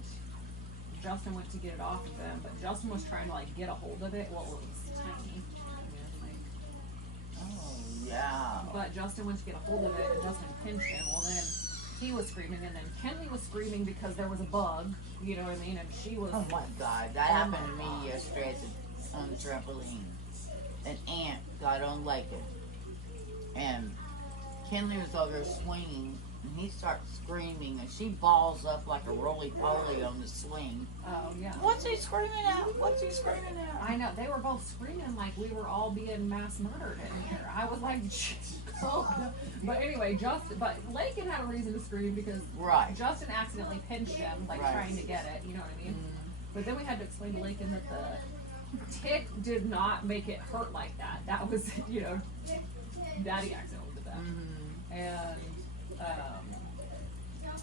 Justin went to get it off of him, but Justin was trying to like get a hold of it. Well, it was tiny. Oh, yeah. But Justin went to get a hold of it, and Justin pinched him. Well, then he was screaming, and then Kenley was screaming because there was a bug. You know what I mean? And she was. Oh my God, that happened to me yesterday on the trampoline. An ant got on Lakin, and Kenley was over there swinging, and he starts screaming, and she balls up like a roly-poly on the swing. Oh yeah. What's he screaming at? What's he screaming at? I know, they were both screaming like we were all being mass murdered in here. I was like, oh. But anyway, but Lakin had a reason to scream because Right. Justin accidentally pinched him, like Right. trying to get it, you know what I mean? But then we had to explain to Lakin that the tick did not make it hurt like that. That was, you know, Daddy accidentally did that. And,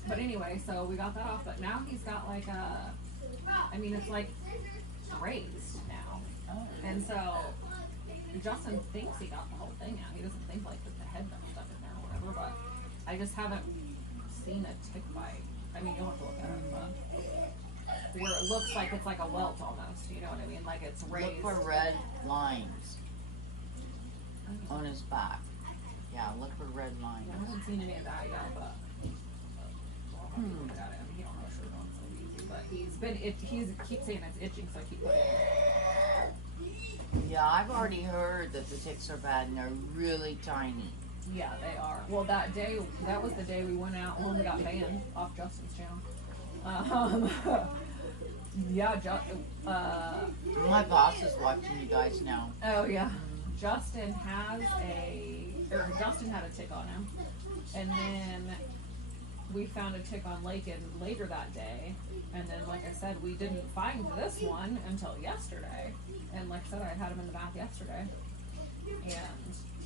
but anyway, so we got that off, but now he's got like it's like raised now. Oh. And so Justin thinks he got the whole thing out. He doesn't think like that the head got stuck in there or whatever, but I just haven't seen a tick bite. I mean, you'll have to look at it, but where it looks like it's like a welt almost, you know what I mean? Like it's raised. Look for red lines on his back. Yeah, look for red lines. I haven't seen any of that yet, but I'll have to look at it. I mean, he don't know sure on so easy, but he keeps saying it's itching, so I keep putting it. Yeah, I've already heard that the ticks are bad and they're really tiny. Yeah, they are. Well, that was the day we went out when we got banned off Justin's channel. Yeah, My boss is watching you guys now. oh yeah. Justin had a tick on him, and then we found a tick on Lakin later that day, and then like I said, we didn't find this one until yesterday, and like I said, I had him in the bath yesterday, and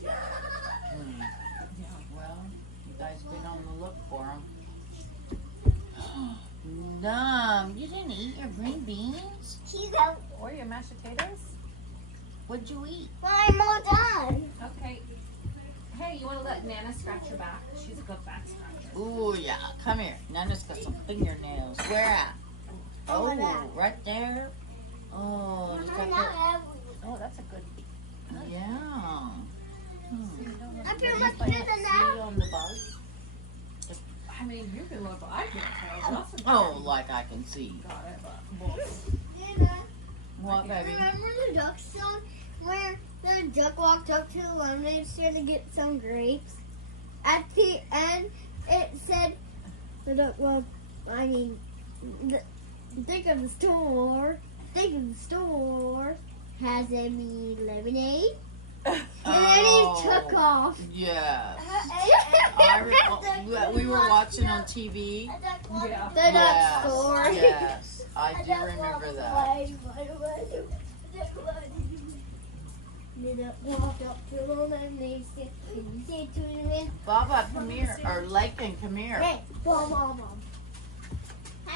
yeah. Well, you guys been on the look for him. Numb, you didn't eat your green beans? She's out. Or your mashed potatoes? What'd you eat? But I'm all done. Okay. Hey, you want to let Nana scratch your back? She's a good back scratcher. Ooh, yeah. Come here. Nana's got some fingernails. Where at? Oh, Oh, that. right there. Oh, Mama, look at not that. every- Oh, that's a good. Yeah. I Did feel you much plant better seed now. on the bug? I mean, you can look, but I can't tell. Justin Oh, like I can see. got it, but Dina, What, baby? remember the duck song where the duck walked up to the lemonade stand to get some grapes? At the end, it said, the duck, think of the store has any lemonade. And then he took off. Yes. I We were watching on TV. yeah. The duck store. Yes, I do remember that. Walked up to the lemonade stand and he said to him, Baba, come here. Or Lakin, come here. "Hey, Mom.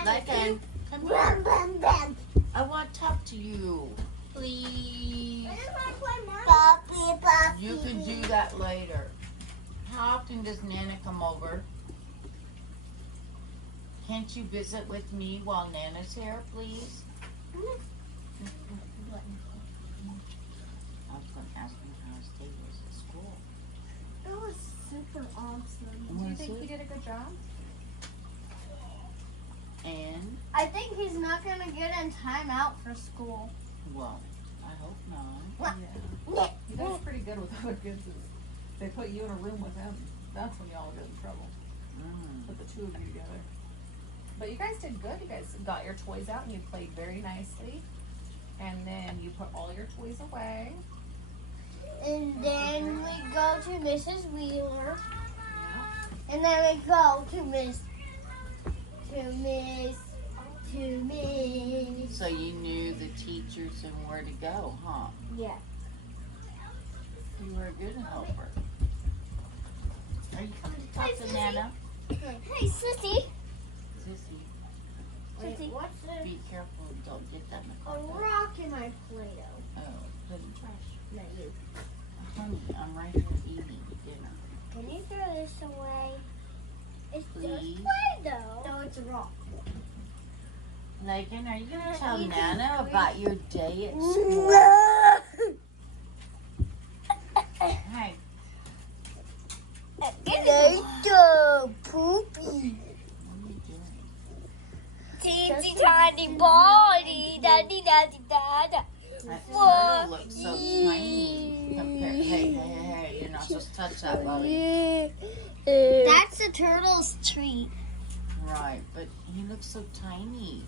Lakin, come here. Bam, bam, bam. I want to talk to you. Please. Puppy. You can do that later. How often does Nana come over? Can't you visit with me while Nana's here, please? I was going to ask him how his day was at school. It was super awesome. Do you think he did a good job? And, I think he's not gonna get in time out for school. well, I hope not. Yeah. He does pretty good with other kids. They put you in a room with him. That's when y'all get in trouble. Put the two of you together. But you guys did good. You guys got your toys out and you played very nicely. And then you put all your toys away. And then we go to Mrs. Wheeler. And then we go to Miss. So you knew the teachers and where to go, huh? Yeah. You were a good helper. Are you coming to talk to Nana? Hey, Sissy. Sissy, Sissy, what's this? be careful. Don't get that in the A car. rock in my Play-Doh. Oh, put it in trash. Not you. Honey, I'm right here eating dinner. Can you throw this away? It's Please? just Play-Doh. No, it's a rock. Megan, are you going to tell Nana about your day at school? Hey. Play-Doh, poopy. What are you doing? Teensy tiny body, daddy, daddy, dada. That turtle looks so tiny compared. Hey, you're not supposed to touch that, Bobby. That's the turtle's treat. Right, but he looks so tiny.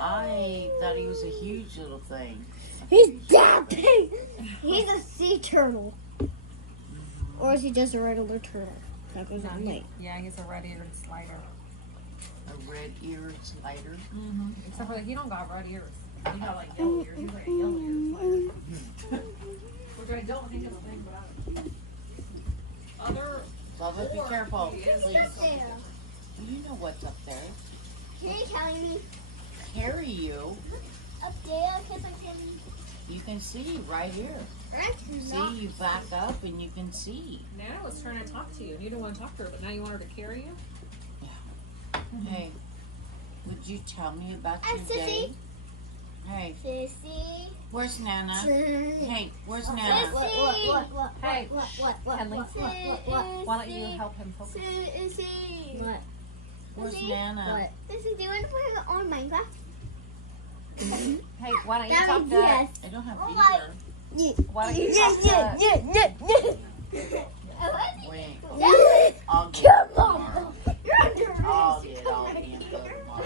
I thought he was a huge little thing. He's that big. He's a sea turtle. Or is he just a regular turtle? That goes on late. Yeah, he's a red-eared slider. A red-eared slider. Mm-hmm. Except for that he don't got red ears. He got like yellow ears. He's like a yellow eared slider. Which I don't think is a thing, but other. Bubba, be careful, please. There. You know what's up there. Can you carry me Carry you. up there? Because I can. You can see right here. I cannot. See, you back up and you can see. Nana was trying to talk to you, and you didn't want to talk to her, but now you want her to carry you? Hey, would you tell me about I'm your Sissy. day? Hey, Sissy. where's Nana? Sissy. Hey, where's What? Nana? What? Hey, What? Henley. What? Why don't you help him focus? Sissy. What? Where's Sissy? Nana? Sissy, do you want to play on Minecraft? Hey, why don't you That talk means to? yes. I don't have Oh my- either. Why don't you talk to? Wait, Yeah. I'll get Come it tomorrow. on. You're under I'll arrest. get all the info tomorrow.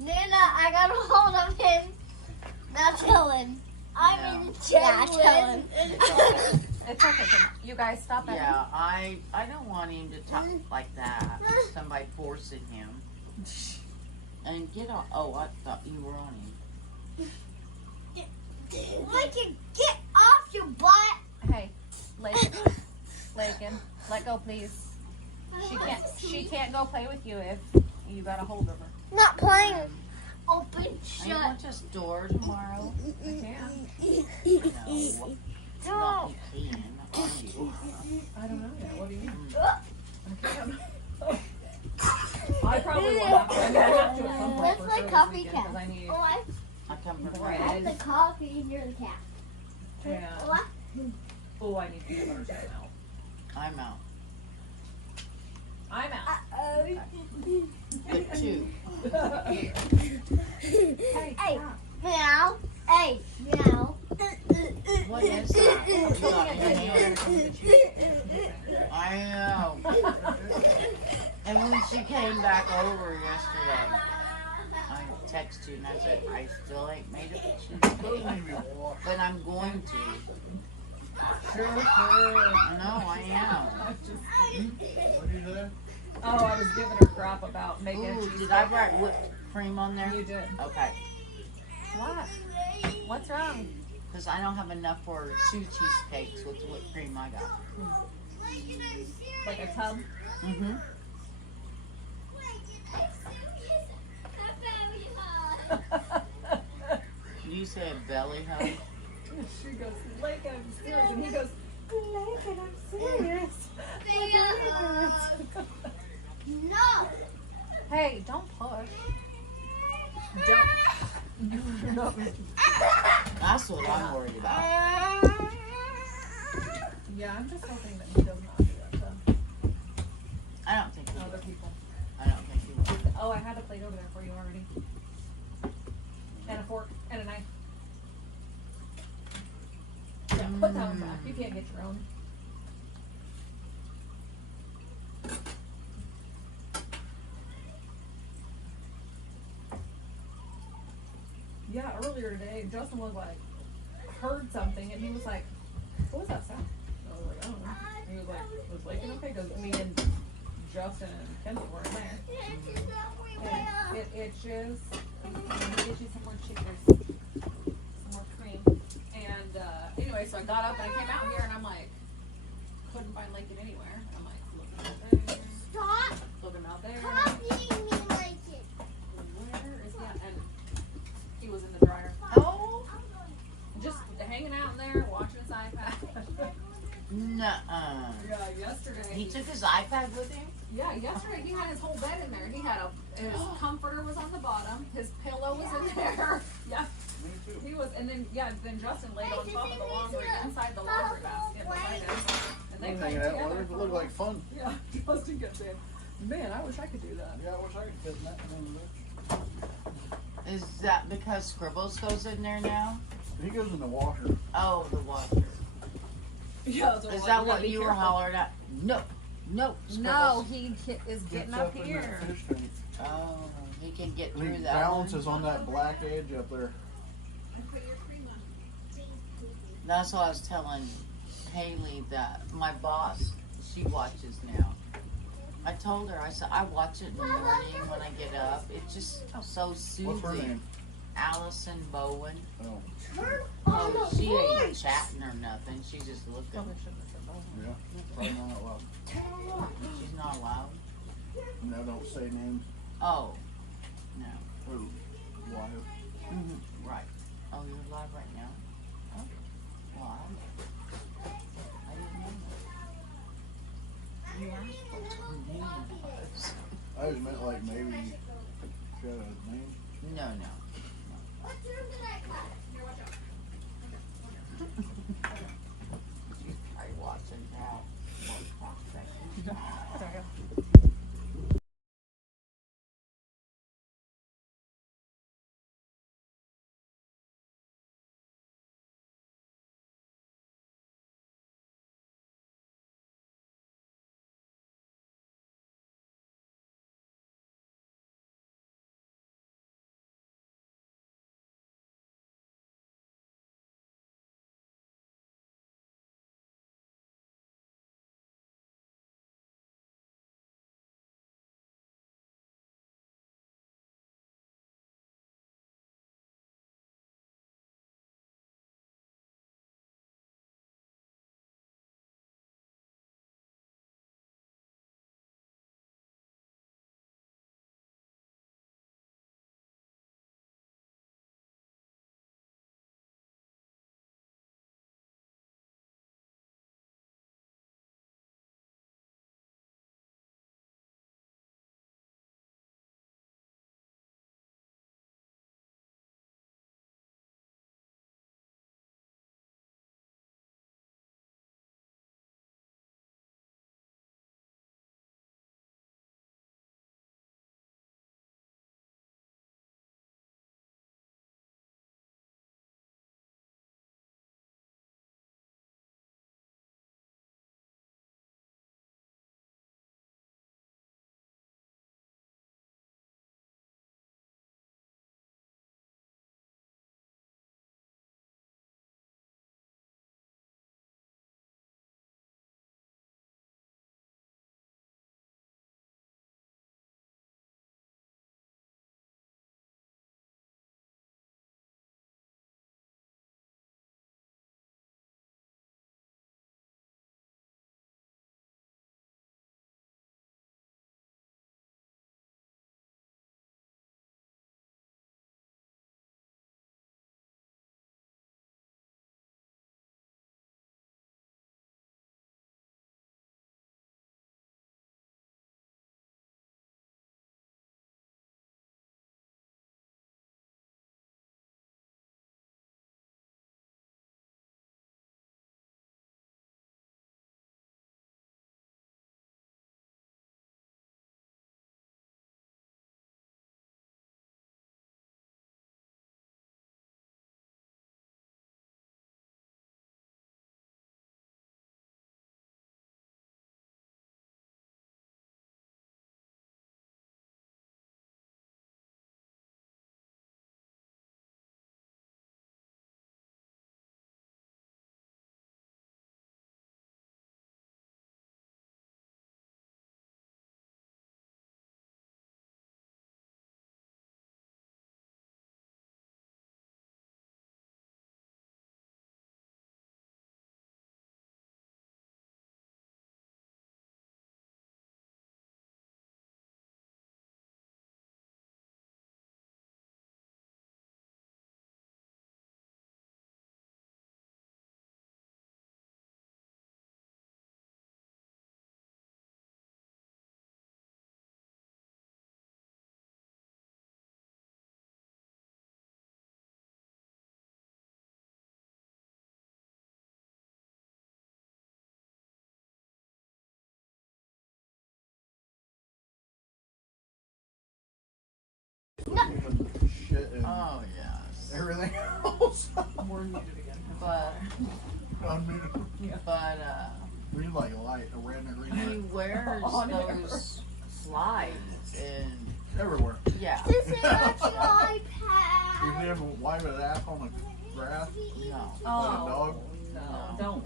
Nana, I got a hold of him. Now tell him. I'm in jail. Yeah, tell him. It's okay. You guys stop it. Yeah, I don't want him to talk like that. Somebody forcing him. And get on. Oh, I thought you were on him. Lincoln, get off your butt. Hey, Lakin, let go, please. She can't go play with you if you got a hold of her. Not playing. Open, Are you shut. going to store tomorrow? I can. No. No. You can, are you? I don't know yet. What do you mean? I can. I probably will have to. I mean, I have to at some point Let's for play sure this copycat. weekend because I need. Oh, I come from Right. I have the coffee and you're the cat. Yeah. What? Oh, I need peanut butter jam out. I'm out. I'm out. Uh-oh. But two. Hey, meow. Hey, meow. What is that? You got in your hand. I know. And when she came back over yesterday, I texted you and I said, I still ain't made it to Tuesday, but I'm going to. Sure. I know, I am. What do you say? Oh, I was giving her crap about making Ooh, cheese. did I write whipped cream on there? You did. Okay. What? What's wrong? Because I don't have enough for 2 cheesecakes with the whipped cream I got. Like a tub? Mm-hmm. You said belly hug? She goes, Lakin, I'm serious. And he goes, Lakin, I'm serious. No. Hey, don't push. Don't. That's what I'm worried about. Yeah, I'm just hoping that he does not do that to I don't think he other will. people. I don't think he will. Oh, I had a plate over there for you already. And a fork and a knife. Yeah, put that one back. You can't get your own. Yeah, earlier today, Justin was like, heard something, and he was like, what was that sound? I was like, I don't know. And he was like, was Lakin okay? Because me and Justin and Kendall were in there. And it itches. It itches some more chickers. Some more cream. And anyway, so I got up and I came out here and I'm like, couldn't find Lakin anywhere. And I'm like, looking out there. Stop Looking out there. copying me like it. Where is he at? And he was in the dryer. Oh, Just hanging out in there, watching his iPad. nuh-uh. Yeah, yesterday. He took his iPad with him? Yeah, yesterday he had his whole bed in there. He had his comforter was on the bottom. His pillow was in there. Yeah, Me too. he was. And then then Justin laid on top of the laundry inside the laundry basket beside him. And they I'm played hanging out together. with her. for It a looked while. like fun. Yeah, Justin kept saying, "Man, I wish I could do that." Yeah, I wish I could fit in that one. Is that because Scribbles goes in there now? He goes in the washer. Oh, the washer. Yeah. So Is like, that we gotta what be you were careful. hollering at? No. No, No, Scribbles. he is getting Gets up in here. that fish tank. Oh, he can get He through that balances one. on that black edge up there. That's what I was telling Haley, that my boss, she watches now. I told her, I said, I watch it in the morning when I get up. It's just so soothing. What's her name? Allison Bowen. Oh, Turn on Oh, the she ain't lights. chatting or nothing. She's just looking. Probably shouldn't have said that. yeah. Probably not allowed. Turn on. She's not allowed. No, don't say names. Oh, no. Or live. Mm-hmm. Right. Oh, you're live right now? Oh, live? I didn't know that. You asked what her name was. I just meant like maybe she had a name. No, no. What turn did I cut? She's probably watching now. and Oh yes. everything else. We're muted again. But Unmuted. but We like a light, a red and a green he light. wears On air. those slides and Everywhere. yeah. This is a tripod. You ever wipe his ass on the grass? No. Oh, dog? no. No. Don't.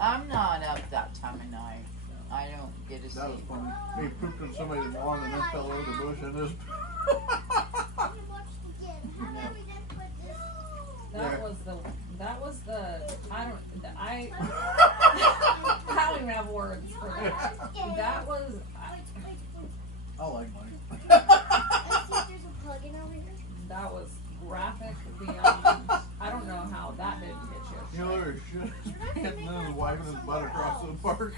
I'm not up that time of night. I don't get to That was see. funny. He pooped in somebody's lawn and then fell over the bush and this. That was the, I don't even have words for that. That was, I like mine. that was graphic beyond, I don't know how that didn't get You you. know, there's shit and then he's wiping his butt across the park.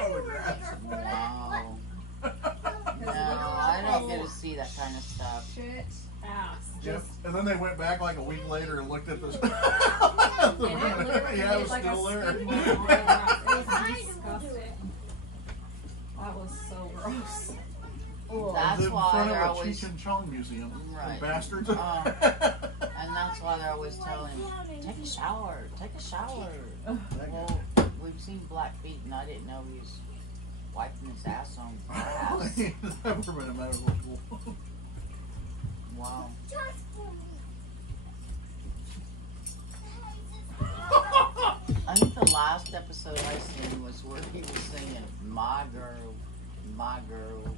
On the grass. Wow. No, I don't get to see that kind of stuff. Shit ass. Yep. Just, And then they went back like a week later and looked at this. and it literally Yeah, it made was like still a there. skid mark on the grass. It was disgusting. That was so gross. Ugh. That's in why front they're of a always- Cheech and Chong museum. Right. Bastards. And that's why they're always telling him, take a shower, take a shower. Well, we've seen Blackfeet and I didn't know he was wiping his ass on grass. He's never been in medical school. Wow. I think the last episode I seen was where he was singing My Girl, My Girl.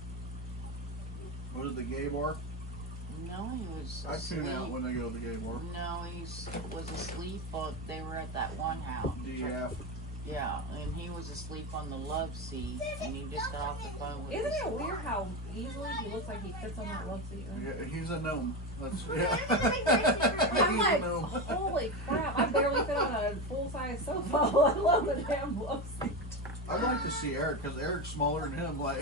Was it the gay bar? No, he was I asleep. tune out when they go to the gay bar. No, he was asleep. They were at that one house. DF. Yeah, and he was asleep on the love seat, and he just got off the phone with Isn't his- it weird how easily he looks like he fits on that love seat? Yeah, he's a gnome. That's yeah. I'm He's a like, gnome. holy crap, I barely fit on a full-size sofa, let alone the damn love seat. I'd like to see Eric because Eric's smaller than him. Like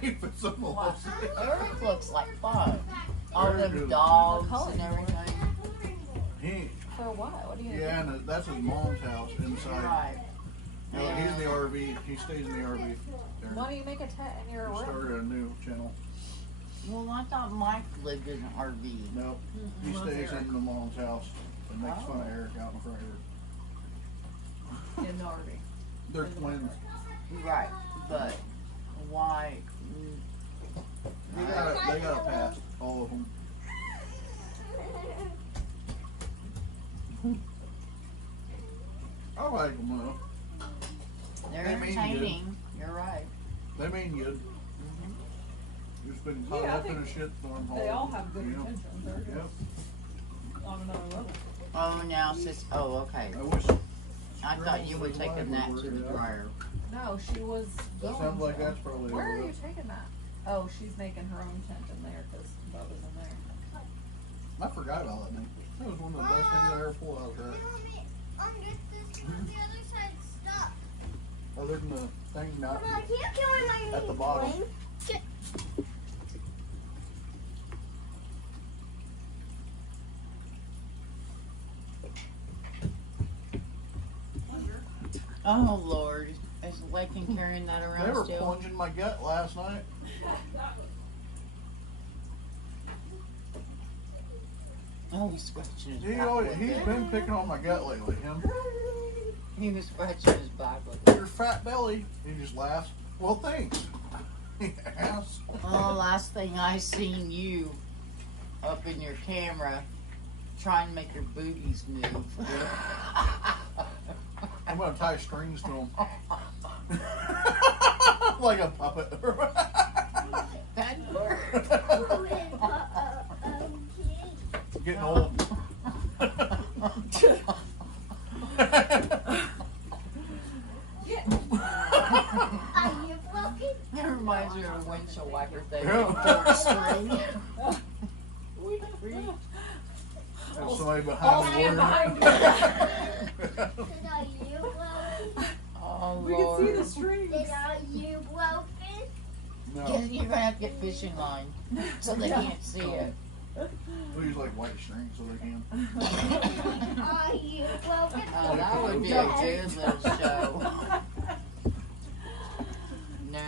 he fits on the love seat. Eric looks like fun. All Eric them is- dogs and everything. He For what? What do you yeah, and that's his mom's house inside. Right. No, he's in the RV. He stays in the RV. Eric. Why don't you make a tent in your He room? started a new channel. Well, I thought Mike lived in an RV. No, he Mm-mm, stays Eric. in the mom's house and makes fun of Eric out in front of her. In the RV. They're twins. Right, but why? They got a pass, all of them. I like them though. They're They mean entertaining. You're right. They mean good. Mhm. Just been caught Yeah, I up in a think shitstorm. They all have good you know? intentions. They're Yep. just on another level. Oh, now sis. Oh, okay. I wish. I thought you were taking that to the dryer. No, she was going Sounds like to. that's probably Where are over. you taking that? Oh, she's making her own tent in there because Bubba's in there. I forgot about that thing. That was one of the best things I ever pulled out of trash. Other than the thing not at the bottom. Oh Lord, is Lakin carrying that around They were still? plunging my gut last night. Oh, he's scratching his back. He's been picking on my gut lately. Him. He was scratching his back with it. Your fat belly. He just laughs. Well, thanks. Ass. Oh, last thing I seen you up in your camera trying to make your boobies move. I'm gonna tie strings to him. Like a puppet. That worked. Getting old. That reminds me of a windshield wiper thing. Yeah. String. There's somebody I'll behind stand the behind you. Oh, We Lord. can see the strings. No, You're gonna have to get fishing line so they can't see it. we use like white strings so they can. Oh, that would be a good little show. No.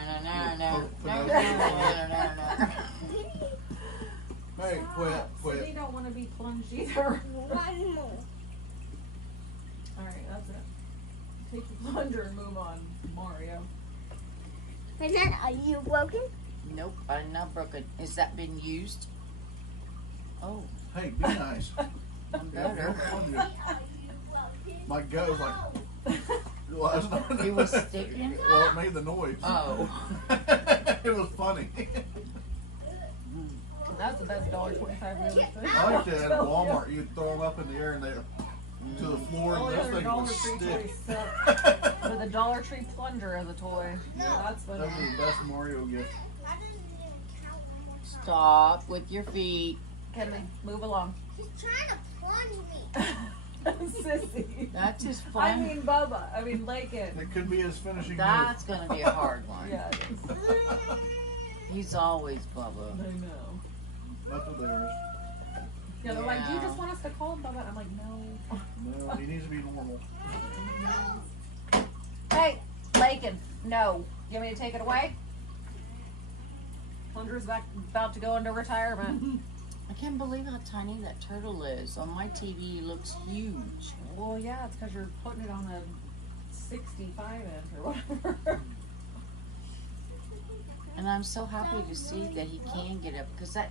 No, Hey, Stop. quit. Sydney don't want to be plunged either. One more. Alright, that's it. Take the plunger and move on, Mario. And then, are you broken? Nope, I'm not broken. Has that been used? Oh, Hey, be nice. I'm Yeah, better. My gut was like, well, it's not. It was sticking? Well, it made the noise. Oh. It was funny. That's the best $1.25 real estate. I like that at Walmart. You'd throw them up in the air and they to the floor, Oh, and this yeah, thing Dollar would Tree stick. toys suck. With a Dollar Tree plunger as a toy. Yeah, that's funny. That was the best Mario gift. I didn't even count one more time. Stop with your feet. Kenley, move along. He's trying to plunge me. Sissy. That's just I fun. mean Bubba. I mean Lakin. It could be his finishing That's gonna be a hard one. Yeah, it is. He's always Bubba. I know. move. That's what theirs. Yeah, they're like, do you Yeah. just want us to call him Bubba? I'm like, no. No, he needs to be normal. Hey, Lakin, no. You want me to take it away? Plunger's about to go into retirement. I can't believe how tiny that turtle is. On my TV, it looks huge. Well, yeah, it's because you're putting it on a 65 inch or whatever. And I'm so happy to see that he can get up, because that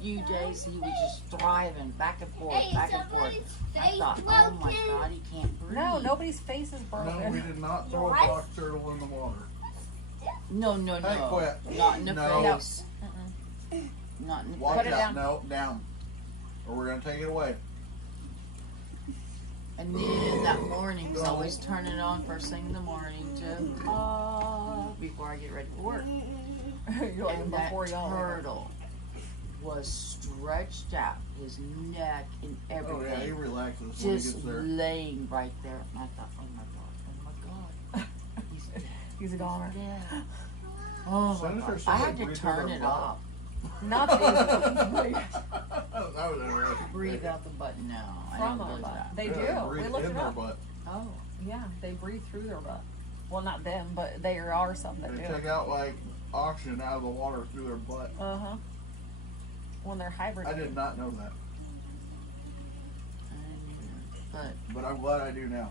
few days he was just thriving back and forth, Hey, back and forth. somebody's I face thought, oh my broken. God, he can't breathe. No, nobody's face is No, we broken. did not throw a What? box turtle in the water. No, no, no. Hey, quit. Not in the No. face. Uh-uh. Not in the Watch Put it out. down. No, down. Or we're going to take it away. And then that morning, I always turn it on first thing in the morning too, before I get ready for work. You're like, And that before y'all. turtle was stretched out, his neck and Oh, yeah, he everything, relaxes when he gets just there. laying right there. And I thought, oh my God, he's dead. He's a goner. dead. Oh my Senator God. said I they had to breathe turn through it their off. Not these ones. That was interesting. Breathe out the butt. No, I From don't our believe butt. that. They Yeah, do. breathe We looked in it their up. butt. Oh, yeah. They breathe through their butt. Well, not them, but there are some that They do. take out like oxygen out of the water through their butt. Uh-huh. When they're I hibernating. did not know that, But but I'm glad I do now.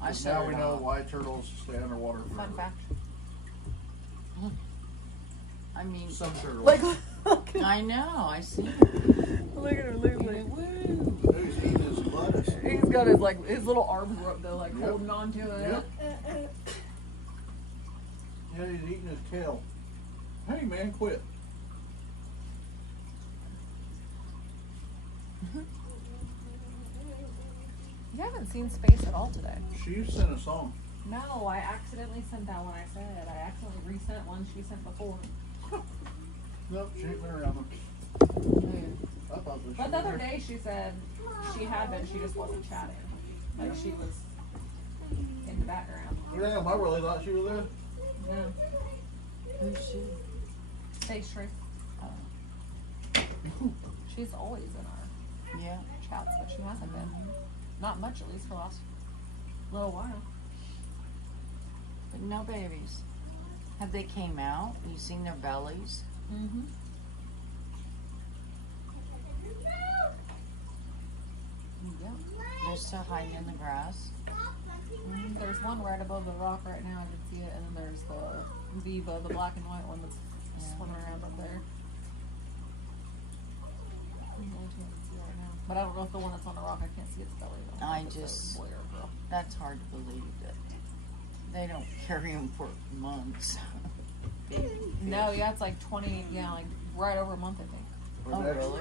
I 'Cause shut now it we know off. why turtles stay underwater forever. Fun fact. I mean, Some turtles. Like, look I know. I see. at her, look Woo. Who's eating his lettuce? He's got his like his little arms were up there, like Yep. holding on to it. Yep. Yeah, he's eating his tail. Hey man, quit. You haven't seen space at all today. She sent a song. No, I accidentally sent that one. I said I accidentally resent one she sent before. Nope, she ain't been around them. I thought that she But the other was day she said she had been, she just wasn't chatting. Like she was in the background. there. Damn, I really thought she was there. Yeah. Who's she? Face Trace. She's always in our Yeah. chats, but she hasn't been. Not much, at least for the last little while. But no babies. Have they came out? You seen their bellies? Mm-hmm. Yeah. They're still hiding in the grass. There's one right above the rock right now. I can see it, and then there's the Viva, the black and white one that's swimming around up there. The only two I can see right now. But I don't know if the one that's on the rock, I can't see its belly. though. I If it's a just- boy or a girl. That's hard to believe that they don't carry them for months. No, yeah, it's like 20. Yeah, like right over a month, I think. Oh, really?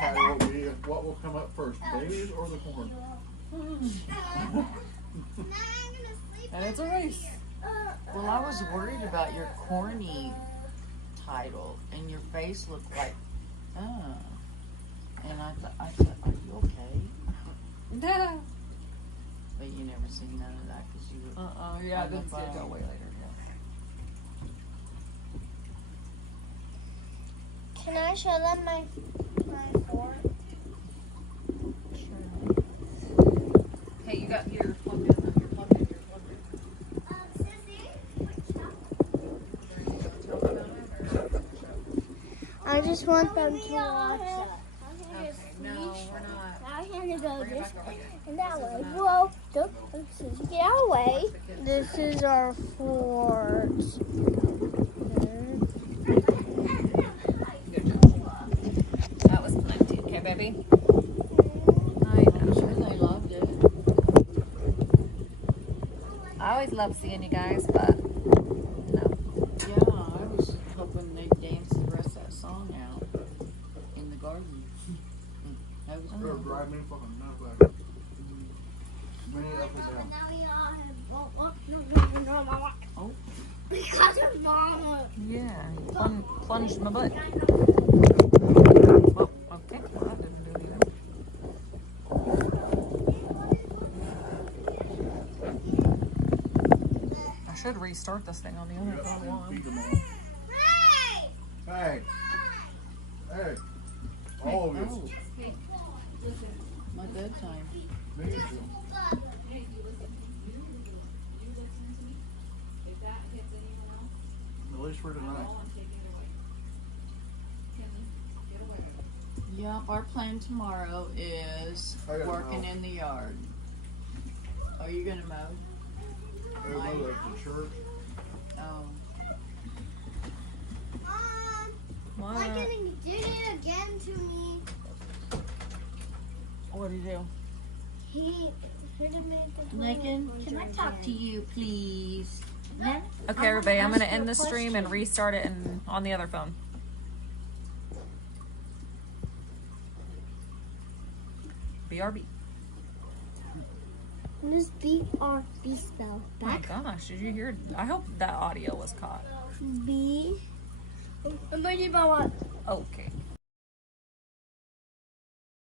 Title will be what will come up first, babies or the corn? And it's a race. Well, I was worried about your corny title, and your face looked like, and I thought, are you okay? Yeah. But you never seen none of that because you were. Yeah, I On the didn't see it till phone. way later. Yeah. Can I show them my fork? Sure. Hey, you got your plugged in. You're plugged in. You're plugged in. Sissy, There you go. Tell me about it, or should I finish up? I just want them to watch it. Okay, no, we're not. I have to go Bring it this back over here. and that way. Whoa, don't get out of the way. This is our fort. Good job. That was plenty. Okay, baby? I I'm know. sure they loved it. I always love seeing you guys, but no. Yeah, I was hoping they'd dance the rest of that song out in the garden. That was It'll cool. drive me fucking nuts back. Many up and down. Now we all have Oh. because of mama. Yeah, plunged my butt. Well, okay, well, that didn't do anything. I should restart this thing on the other Yep, phone. and while I'm- feed them all. Hey! Hey! All of you. Oh. My bedtime. Me too. Hey, you listen to me. You listening to me? If that hits anyone else, At least for tonight. I'm taking it away. Kenley, get away. Yep, our plan tomorrow is I gotta working mow. in the yard. Are you gonna mow? They go to the church. Oh. Mom, why did it again to me? What do you do? He should have made the Megan, can I talk to you, please? Okay, everybody, I'm gonna end the stream and restart it on the other phone. BRB. What does B-R-B spell? Oh my gosh, did you hear? I hope that audio was caught. B. What? Okay.